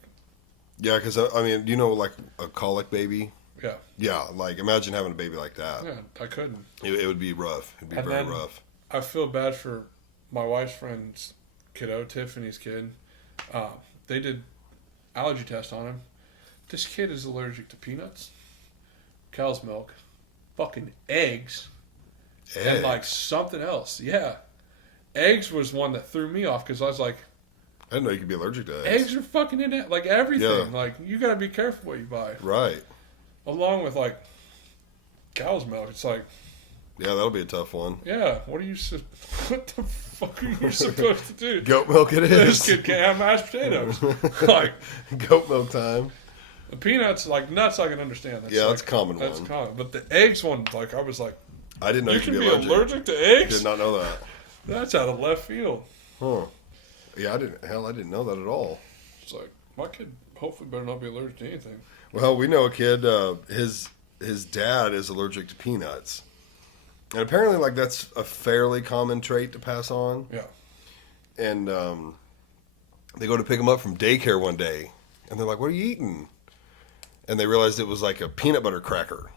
Yeah, because, I mean, like a colic baby? yeah, Yeah, like imagine having a baby like that. yeah, I couldn't. It would be rough. It'd be And very then- rough. I feel bad for my wife's friend's kiddo, Tiffany's kid. They did allergy test on him. This kid is allergic to peanuts, cow's milk, fucking eggs, and like something else. Yeah, eggs was one that threw me off because I was like, I didn't know you could be allergic to eggs. eggs are fucking in it, like everything. Yeah. Like, you gotta be careful what you buy. Right. along with like cow's milk. It's like, Yeah, that'll be a tough one. yeah, what what the fuck are you supposed to do? Goat milk it This is. kid can't have mashed potatoes. Like Goat milk time. the peanuts, like nuts, I can understand. Yeah, like, that's a common That's one. common. But the eggs one, like I was like, I didn't know you you can could be be allergic to eggs. Did not know that. That's out of left field. Huh. Yeah, I didn't know that at all. It's like my kid hopefully better not be allergic to anything. Well, we know a kid, his dad is allergic to peanuts. And apparently, like, that's a fairly common trait to pass on. Yeah. And they go to pick him up from daycare one day, and they're like, "What are you eating?" And they realized it was like a peanut butter cracker.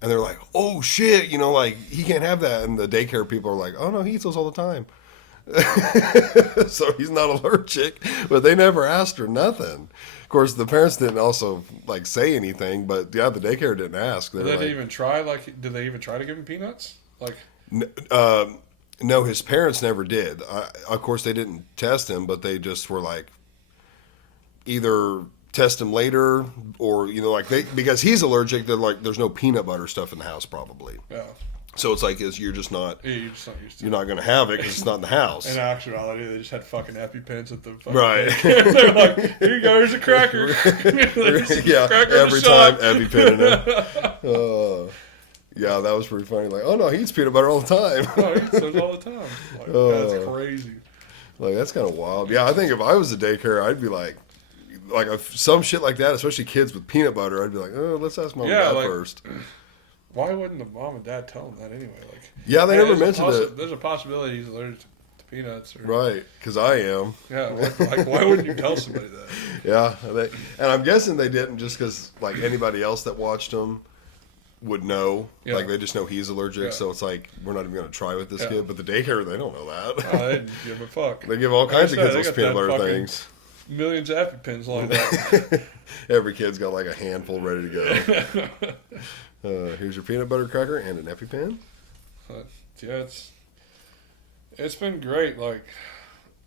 And they're like, "Oh shit!" Like he can't have that. And the daycare people are like, "Oh no, he eats those all the time." So he's not allergic, but they never asked her nothing. Of course, the parents didn't also like say anything, but yeah, the daycare didn't ask. Did they even try? Like, did they even try to give him peanuts? Like, No, his parents never did. Of course, they didn't test him, but they just were like, either test him later, or like because he's allergic. They're like, there's no peanut butter stuff in the house, probably. yeah, So it's like, you're just not. yeah, you're just not used to. You're not going to have it because it's not in the house. In actuality, they just had fucking EpiPens at the fucking Right. They're like, here you go, here's a cracker. Yeah, Cracker every shot. time EpiPen in it. Yeah, that was pretty funny. Like, oh no, he eats peanut butter all the time. Oh, he eats those all the time. Like, that's crazy. Like, that's kind of wild. Yeah, I think if I was a daycare, I'd be like if some shit like that, especially kids with peanut butter, I'd be like, oh, let's ask mom and dad first. Why wouldn't the mom and dad tell him that anyway? Like, Yeah, they hey, never there's mentioned it. There's a possibility he's allergic to peanuts. Or, Right, because I am. Yeah, like why wouldn't you tell somebody that? Yeah, and I'm guessing they didn't just because like anybody else that watched him would know. Yeah. Like they just know he's allergic, Yeah. so it's like we're not even going to try with this Yeah. kid. But the daycare, they don't know that. Oh, they didn't give a fuck. They give all kinds of Like I kids said, those they got peanut that butter fucking things. Millions of EpiPens like that. Every kid's got like a handful ready to go. Here's your peanut butter cracker and an EpiPen. But, yeah, it's been great. Like,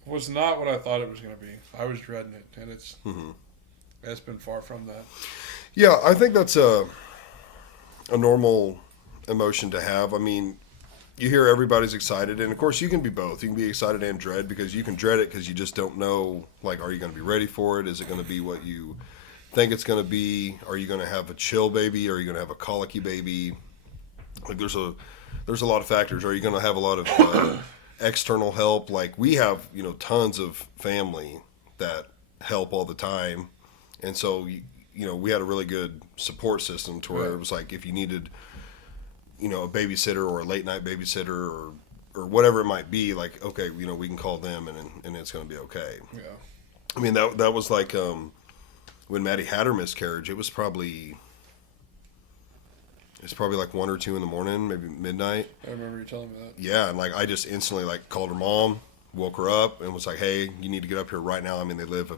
was not what I thought it was going to be. I was dreading it, and it's been far from that. Yeah, I think that's a normal emotion to have. I mean, you hear everybody's excited, and of course you can be both. You can be excited and dread because you can dread it because you just don't know, like, are you going to be ready for it? Is it going to be what you think it's going to be? Are you going to have a chill baby? Are you going to have a colicky baby? Like, there's a lot of factors. Are you going to have a lot of external help? Like, we have, tons of family that help all the time, and so we had a really good support system to where it was like if you needed a babysitter or a late night babysitter or whatever it might be, like, okay, we can call them and it's going to be okay. Yeah. I mean, that was like when Maddie had her miscarriage, it was probably like 1 or 2 in the morning, maybe midnight. I remember you telling me that. Yeah, and like I just instantly like called her mom, woke her up, and was like, "Hey, you need to get up here right now." I mean, they live a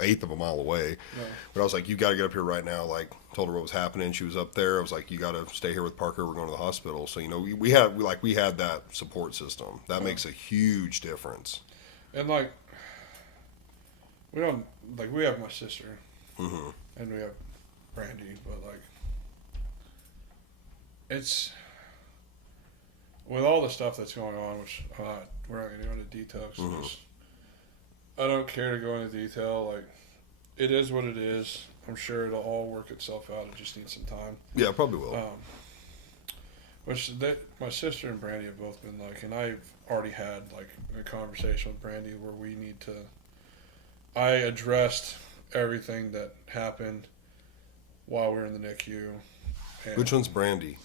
eighth of a mile away. No. But I was like, "You got to get up here right now." Like, told her what was happening. She was up there. I was like, "You got to stay here with Parker. We're going to the hospital." So we had that support system. That makes a huge difference. And like, we have my sister, and we have Brandy, but like, it's with all the stuff that's going on, which we're not going to go into details. I don't care to go into detail. Like, it is what it is. I'm sure it'll all work itself out. It just needs some time. Yeah, probably will. My sister and Brandy have both been like, and I've already had like a conversation with Brandy where we need to. I addressed everything that happened while we were in the NICU. And Which one's Brandy?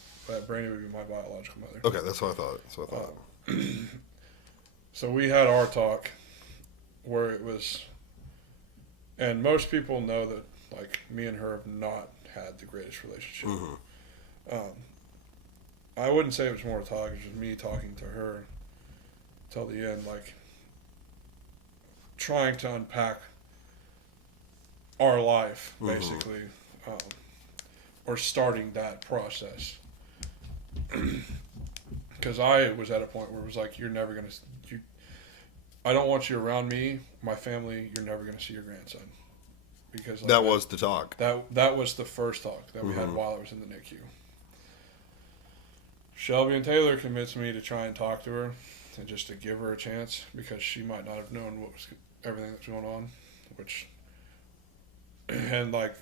Brandy would be my biological mother. Okay, that's what I thought. So we had our talk where it was, and most people know that like me and her have not had the greatest relationship. I wouldn't say it was more a talk, it was just me talking to her till the end, like trying to unpack our life, basically, or starting that process. Because I was at a point where it was like, you're never going to, I don't want you around me, my family, you're never going to see your grandson. because like, that was the talk. That was the first talk that we had while I was in the NICU. Shelby and Taylor convinced me to try and talk to her and just to give her a chance because she might not have known what was everything that's going on, which and like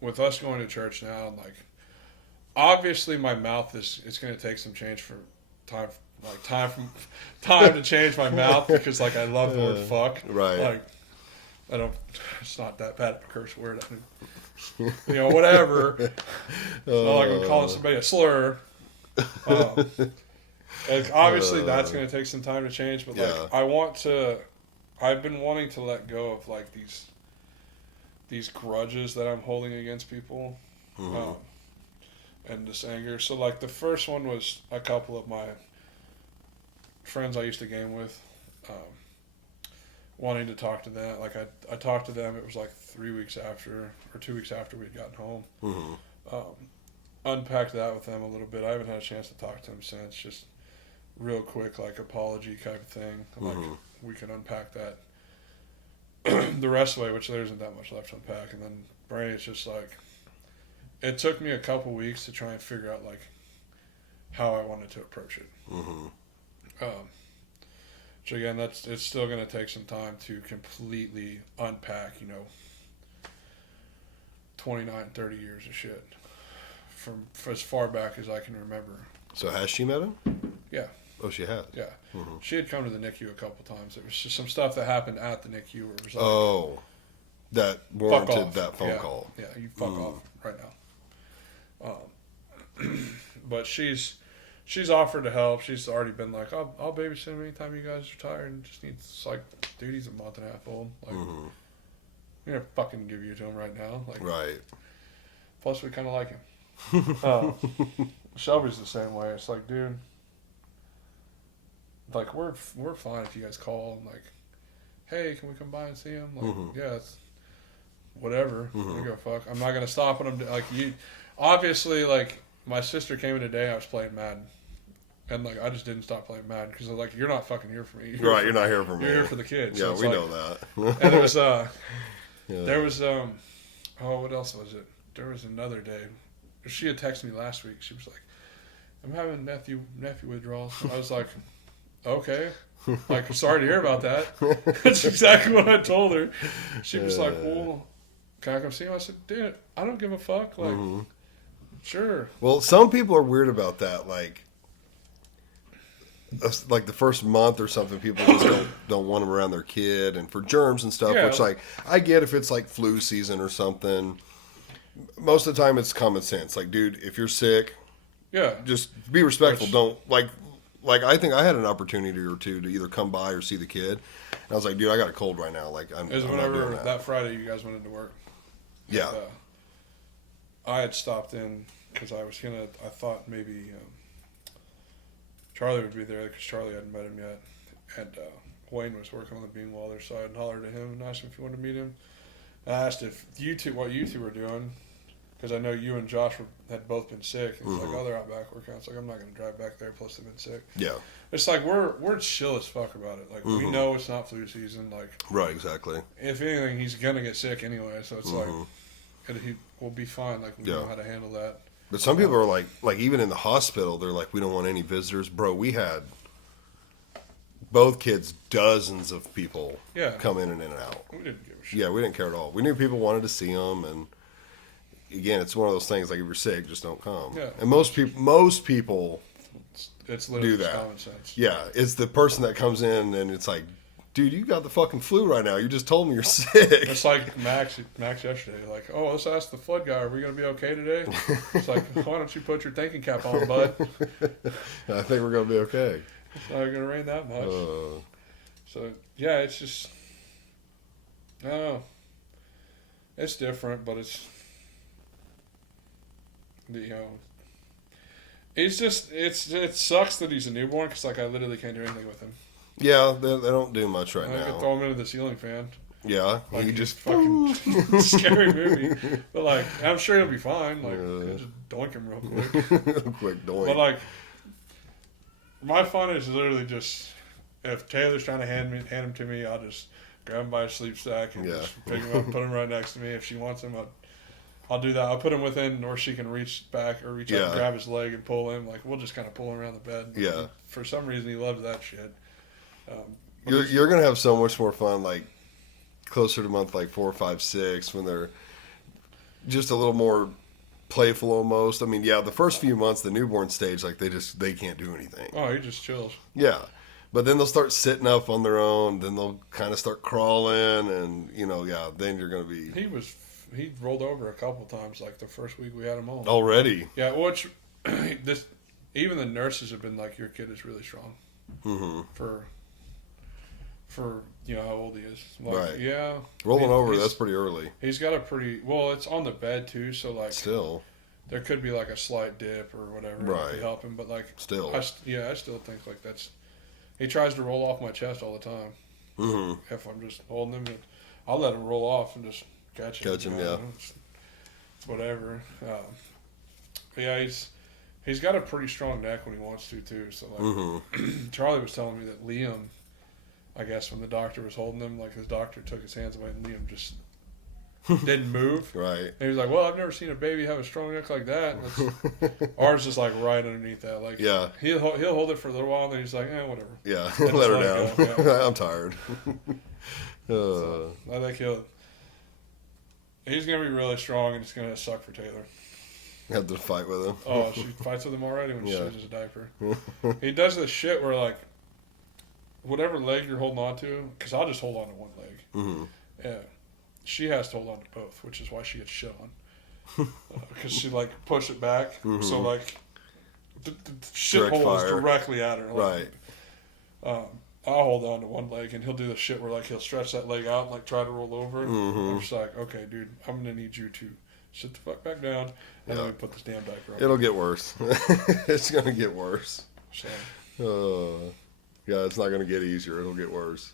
with us going to church now, like obviously my mouth it's going to take some change for time to change my mouth because like I love the word fuck. Right. Like I don't. It's not that bad of a curse word. I mean, you know, whatever. It's not like I'm calling somebody a slur. Like obviously that's going to take some time to change, but like I've been wanting to let go of like these grudges that I'm holding against people, and this anger. So like the first one was a couple of my friends I used to game with, wanting to talk to them. Like I talked to them. It was like 3 weeks after or 2 weeks after we'd gotten home. Unpacked that with them a little bit. I haven't had a chance to talk to them since. Just real quick, like apology type of thing. Like we can unpack that the rest of the way, which there isn't that much left to unpack. And then Brandy, it's just like it took me a couple weeks to try and figure out like how I wanted to approach it. So again, it's still going to take some time to completely unpack, 29, 30 years of shit from as far back as I can remember. So has she met him? Yeah. Oh, she has? Yeah. She had come to the NICU a couple times. There was just some stuff that happened at the NICU where it was like... Oh, that warranted that phone call. Yeah, you fuck off right now. But she's offered to help. She's already been like, I'll babysit him anytime you guys are tired and just needs, like, dude, he's a month and a half old. Like, I'm going to fucking give you to him right now. Like, right. Plus, we kind of like him. Shelby's the same way. It's like, dude, like, we're fine if you guys call and, like, hey, can we come by and see him? Like, yeah, it's whatever. I don't give a fuck. I'm not going to stop when I'm, like, you, obviously, like, my sister came in today, I was playing Madden. And, like, I just didn't stop playing Madden because, like, you're not fucking here for me. You're not here for me. You're here for the kids. Yeah, so we like, know that. And there was, what else was it? There was another day. She had texted me last week. She was like, I'm having nephew withdrawals. I was like, okay. Like, sorry to hear about that. That's exactly what I told her. She was like, well, can I come see him? I said, dude, I don't give a fuck. Like, sure. Well, some people are weird about that. Like the first month or something, people just don't want them around their kid and for germs and stuff, which, like, I get if it's, like, flu season or something. Most of the time, it's common sense. Like, dude, if you're sick, just be respectful. Don't, like, I think I had an opportunity or two to either come by or see the kid. And I was like, dude, I got a cold right now. Like, I'm whenever not doing that Friday you guys went into work. Yeah. And, I had stopped in because I thought maybe Charlie would be there because Charlie hadn't met him yet. And Wayne was working on the beam welder, so I hollered at him and asked him if he wanted to meet him. I asked what you two were doing, because I know you and Josh had both been sick. And he's like, they're out back working. It's like, I'm not going to drive back there, plus they've been sick. Yeah. It's like, we're chill as fuck about it. Like, we know it's not flu season. Like, right, exactly. If anything, he's going to get sick anyway, so it's like, he will be fine. Like, we know how to handle that. But some people are like even in the hospital, they're like, we don't want any visitors. Bro, we had both kids, dozens of people come in and out. We didn't give a shit. Yeah, we didn't care at all. We knew people wanted to see them, and again, it's one of those things like if you're sick, just don't come. Yeah. And most people it's literally do that. Common sense. Yeah, it's the person that comes in and it's like, dude, you got the fucking flu right now. You just told me you're sick. It's like Max yesterday. Like, oh, let's ask the flood guy, are we going to be okay today? It's like, why don't you put your thinking cap on, bud? I think we're going to be okay. It's not going to rain that much. So, yeah, it's just, I don't know. It's different, but it's, it's just, it sucks that he's a newborn because, like, I literally can't do anything with him. Yeah, they don't do much right now. I could throw him into the ceiling fan. Yeah, like, he just fucking scary movie. But, like, I'm sure he'll be fine. Like, just doink him real quick. Quick doink. But, like, my fun is literally just, if Taylor's trying to hand him to me, I'll just grab him by his sleep sack and Yeah. just pick him up and put him right next to me. If she wants him, I'll do that. I'll put him within where she can reach back or reach up and Yeah. grab his leg and pull him. Like, we'll just kind of pull him around the bed. Yeah. For some reason, he loves that shit. You're gonna have so much more fun, like closer to month like 4, 5, 6, when they're just a little more playful almost. I mean, yeah, the first few months, the newborn stage, like they can't do anything. Oh, he just chills. Yeah, but then they'll start sitting up on their own. Then they'll kind of start crawling, and yeah, then you're gonna be He rolled over a couple times, like the first week we had him home. already. Yeah, which even the nurses have been like, your kid is really strong Mm-hmm. for how old he is. Like, Right. Yeah. Rolling over, he's- that's pretty early. He's got a pretty well. It's on the bed too, so like Still, there could be like a slight dip or whatever Right. to help him. But like still. I still think like that's. He tries to roll off my chest all the time. Mm-hmm. If I'm just holding him, I'll let him roll off and just catch him. Catch him, you know, yeah. it's whatever. But yeah, he's got a pretty strong neck when he wants to too. So like Mm-hmm. Charlie was telling me that Liam, I guess when the doctor was holding him, like his doctor took his hands away and Liam just didn't move. Right. And he was like, "Well, I've never seen a baby have a strong neck like that." And ours is like right underneath that. Like, Yeah. he'll hold it for a little while, and then he's like, whatever. Yeah. And Let her just down. let it go, I'm tired. I think he's gonna be really strong, and it's gonna suck for Taylor. Have to fight with him. Oh, she fights with him already when she Yeah. changes a diaper. He does this shit where like, whatever leg you're holding on to, because I'll just hold on to one leg. Mm-hmm. Yeah, she has to hold on to both, which is why she gets shit on. Because she like push it back, so like the shit Direct hole is fire. directly at her. Like, Right. I'll hold on to one leg, and he'll do the shit where like he'll stretch that leg out and like try to roll over. Mhm. I'm just like, okay, dude, I'm gonna need you to sit the fuck back down, and Yeah. then we put this damn diaper on. It'll get worse. It's gonna get worse. So, Yeah, it's not gonna get easier. It'll get worse.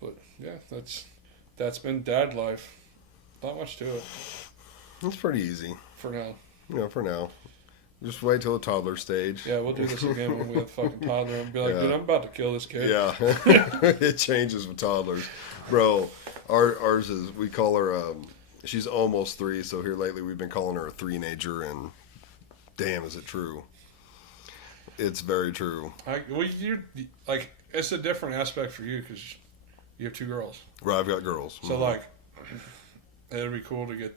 but yeah, that's been dad life. Not much to it It's pretty easy. for now. For now. Just wait till the toddler stage. Yeah, we'll do this again when we have a fucking toddler and be like, Yeah. dude, I'm about to kill this kid. Yeah. It changes with toddlers. Bro, ours is, we call her, she's almost 3, so here lately we've been calling her a 3-nager, and damn, is it true. It's very true. You're like, it's a different aspect for you because you have 2 girls. Right, I've got girls. So like, it'd be cool to get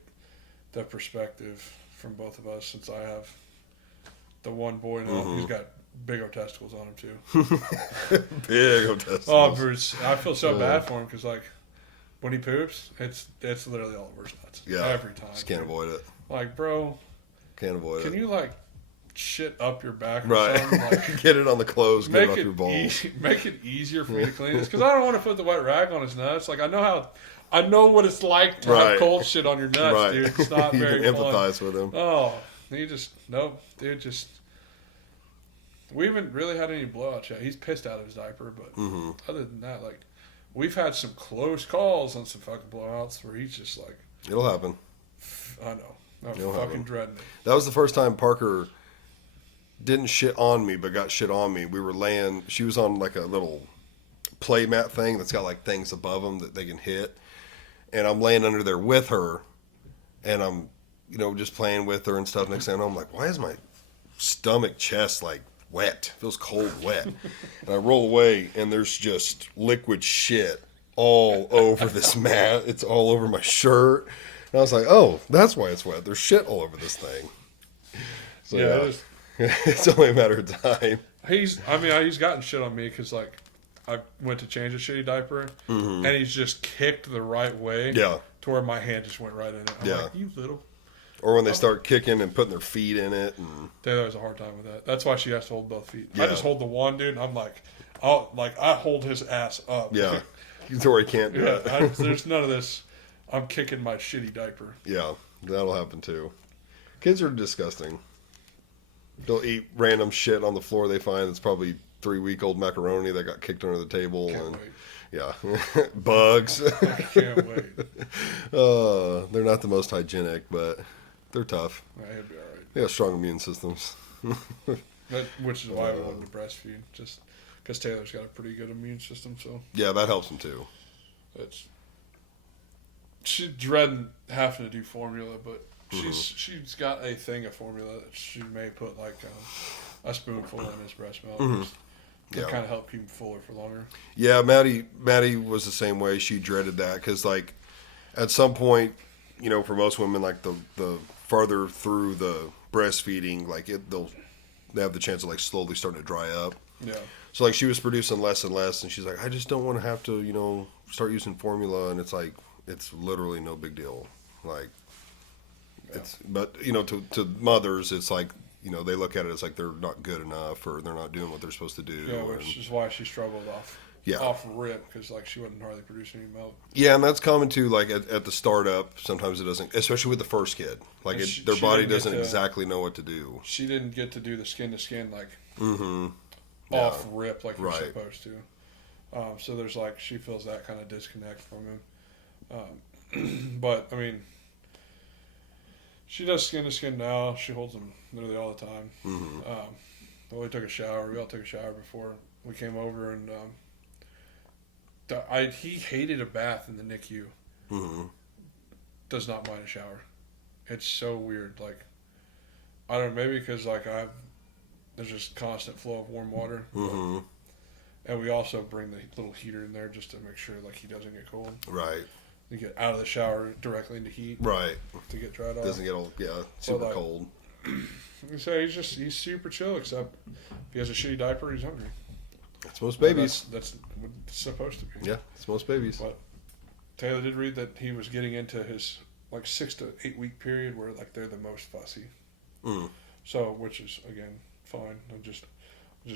the perspective from both of us, since I have the one boy now. He's got big old testicles on him too. Big old testicles. Oh, Bruce, I feel so bad for him because like, when he poops, it's literally all over his nuts. Yeah. Every time. Just can't avoid it. Like, bro, Can't avoid can it. you like shit up your back or Right. something? Like, Get it on the clothes, get it off your balls. make it easier for me to clean this, because I don't want to put the wet rag on his nuts. Like, I know what it's like to Right. have cold shit on your nuts, Right. dude. It's not You very can fun. empathize with him. Oh, dude. We haven't really had any blowouts yet. He's pissed out of his diaper, but other than that, like, we've had some close calls on some fucking blowouts where he's just like, It'll happen. I know, I'm It'll fucking happen. dreading it. That was the first time Parker didn't shit on me, but got shit on me. We were laying, she was on like a little play mat thing that's got like things above them that they can hit. And I'm laying under there with her, and I'm, just playing with her and stuff. Next thing I know, I'm like, why is my stomach, chest like wet? Feels cold, wet. And I roll away, and there's just liquid shit all over this mat. It's all over my shirt. And I was like, oh, that's why it's wet. There's shit all over this thing. So, Yeah, it is. it's only a matter of time. He's gotten shit on me because like I went to change a shitty diaper and he's just kicked the right way. Yeah. To where my hand just went right in it. I'm Yeah. like, you little. Or when they start kicking and putting their feet in it. And Taylor has a hard time with that. That's why she has to hold both feet. I Yeah. just hold the one, dude. And I'm like, I hold his ass up. yeah, to where he can't do Yeah. it. There's none of this. I'm kicking my shitty diaper. Yeah, that'll happen too. Kids are disgusting. They'll eat random shit on the floor they find. It's probably 3-week-old macaroni that got kicked under the table. Can't and wait. Yeah, bugs. I can't wait. They're not the most hygienic, but they're tough. He'll be all right. They have strong immune systems. Which is why we wanted to breastfeed, just because Taylor's got a pretty good immune system. So Yeah, that helps them too. It's she's dreading having to do formula, but she's got a thing of formula that she may put like a spoonful in his breast milk. Just to kind of help keep him fuller for longer. Yeah, Maddie was the same way. She dreaded that because, like, at some point, you know, for most women, like the farther through the breastfeeding, like they have the chance of like slowly starting to dry up. Yeah. So like she was producing less and less, and she's like, I just don't want to have to, you know, start using formula, and it's like it's literally no big deal. Like, but you know, to mothers, it's like, you know, they look at it as like they're not good enough or they're not doing what they're supposed to do. Yeah, which is why she struggled off rip, because like she wasn't hardly producing any milk. Yeah, and that's common too. Like at the startup, sometimes it doesn't, especially with the first kid. Like their body doesn't exactly know what to do. She didn't get to do the skin to skin like off rip like you're supposed to. So there's like she feels that kind of disconnect from him. But I mean, she does skin to skin now. She holds them literally all the time. We took a shower. We all took a shower before we came over, and he hated a bath in the NICU. Does not mind a shower. It's so weird. Like, I don't know, maybe because like there's just constant flow of warm water. And we also bring the little heater in there just to make sure like he doesn't get cold. Right. You get out of the shower directly into heat. Right. To get dried off. Doesn't get all super cold. You say he's super chill, except if he has a shitty diaper, he's hungry. That's most babies. That's what it's supposed to be. Yeah, it's most babies. But Taylor did read that he was getting into his like 6 to 8 week period where like they're the most fussy. So, which is again fine. I just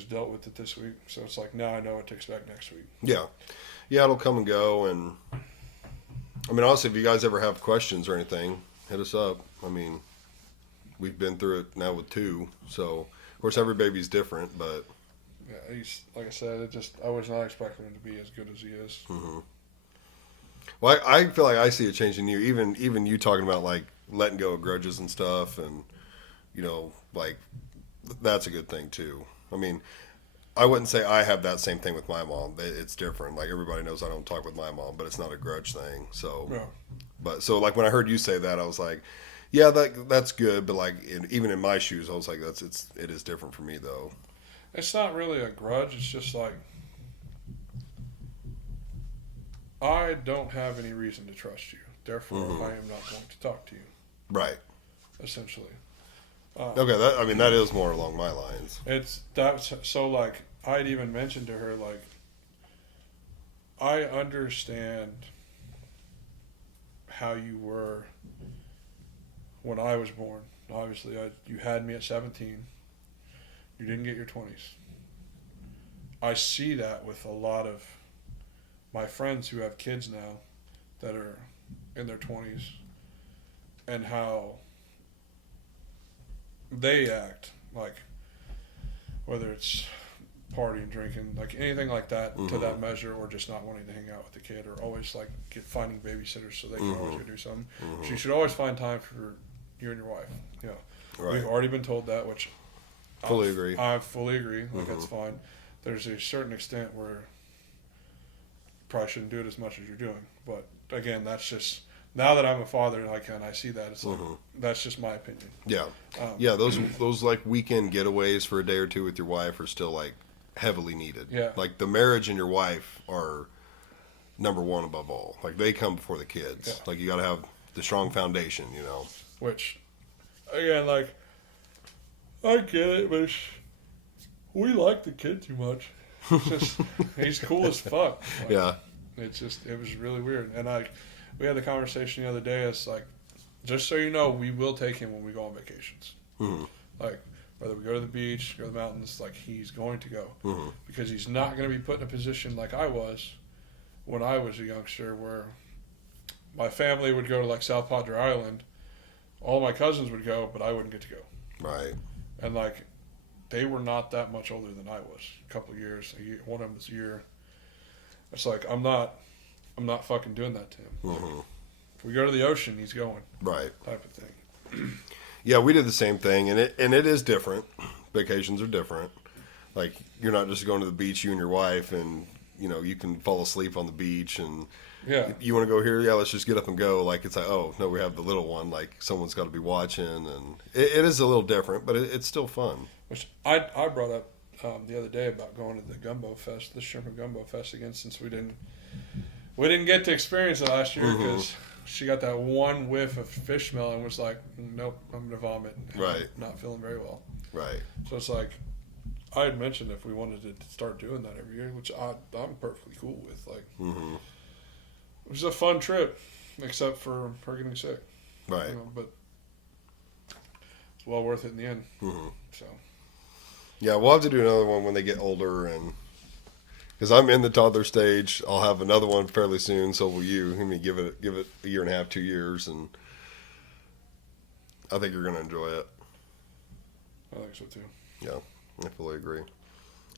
dealt with it this week, so it's like now I know what to expect next week. Yeah, it'll come and go, and I mean honestly, if you guys ever have questions or anything, hit us up. I mean, we've been through it now with 2, so of course every baby's different, but yeah, he's like I said, I was not expecting him to be as good as he is. Well, I feel like I see a change in you, even you talking about like letting go of grudges and stuff, and you know, like that's a good thing too. I mean, I wouldn't say I have that same thing with my mom. It's different. Like everybody knows I don't talk with my mom, but it's not a grudge thing. So, but so like when I heard you say that, I was like, yeah, that's good. But like even in my shoes, I was like, it is different for me though. It's not really a grudge. It's just like I don't have any reason to trust you. Therefore, I am not going to talk to you. Right. Essentially. Okay, that is more along my lines. That's so like I'd even mentioned to her like I understand how you were when I was born. Obviously, you had me at 17. You didn't get your 20s. I see that with a lot of my friends who have kids now that are in their 20s and how they act, like whether it's partying, drinking, like anything like that to that measure, or just not wanting to hang out with the kid, or always like finding babysitters so they can always go do something. So you should always find time for you and your wife. You know, we've already been told that, which fully agree. I fully agree. Like that's fine. There's a certain extent where you probably shouldn't do it as much as you're doing, but again, that's just. Now that I'm a father and I see that, it's like, that's just my opinion. Yeah. Those like weekend getaways for a day or two with your wife are still like heavily needed. Yeah. Like the marriage and your wife are number one above all. Like they come before the kids. Yeah. Like you got to have the strong foundation, you know. Which, again, like, I get it, but we like the kid too much. It's just, he's cool as fuck. Like, yeah. It was really weird. And we had the conversation the other day. It's like, just so you know, we will take him when we go on vacations. Like, whether we go to the beach, go to the mountains, like, he's going to go. Because he's not going to be put in a position like I was when I was a youngster, where my family would go to, like, South Padre Island. All my cousins would go, but I wouldn't get to go. Right. And, like, they were not that much older than I was. A couple of years. One of them was a year. It's like, I'm not fucking doing that to him. If we go to the ocean, he's going. Right. Type of thing. Yeah, we did the same thing, and it is different. Vacations are different. Like, you're not just going to the beach, you and your wife, and, you know, you can fall asleep on the beach, and Yeah. You want to go here? Yeah, let's just get up and go. Like, it's like, oh, no, we have the little one. Like, someone's got to be watching. And it is a little different, but it's still fun. Which I brought up the other day about going to the Gumbo Fest, the Shrimp and Gumbo Fest again, since we didn't get to experience it last year because she got that one whiff of fish smell and was like, nope, I'm going to vomit. And Right. I'm not feeling very well. Right. So it's like, I had mentioned if we wanted to start doing that every year, which I'm perfectly cool with. Like, it was a fun trip, except for her getting sick. Right. You know, but it's well worth it in the end. So. Yeah, we'll have to do another one when they get older, and because I'm in the toddler stage, I'll have another one fairly soon. So will you? I mean, give it a year and a half, 2 years, and I think you're gonna enjoy it. I think so too. Yeah, I fully agree.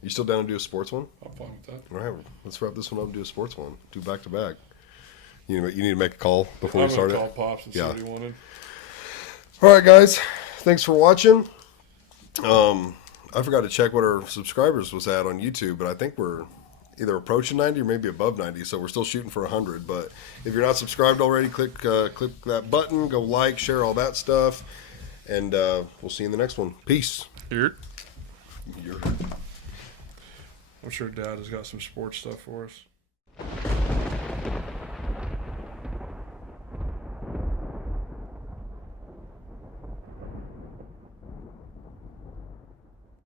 You still down to do a sports one? I'm fine with that. All right, let's wrap this one up and do a sports one. Do back to back. You need to make a call before I'm we start gonna it. call Pops and see what he wanted. All right, guys. Thanks for watching. I forgot to check what our subscribers was at on YouTube, but I think we're either approaching 90 or maybe above 90, so we're still shooting for 100. But if you're not subscribed already, click that button, go like, share all that stuff, and we'll see you in the next one. Peace. Here. I'm sure Dad has got some sports stuff for us.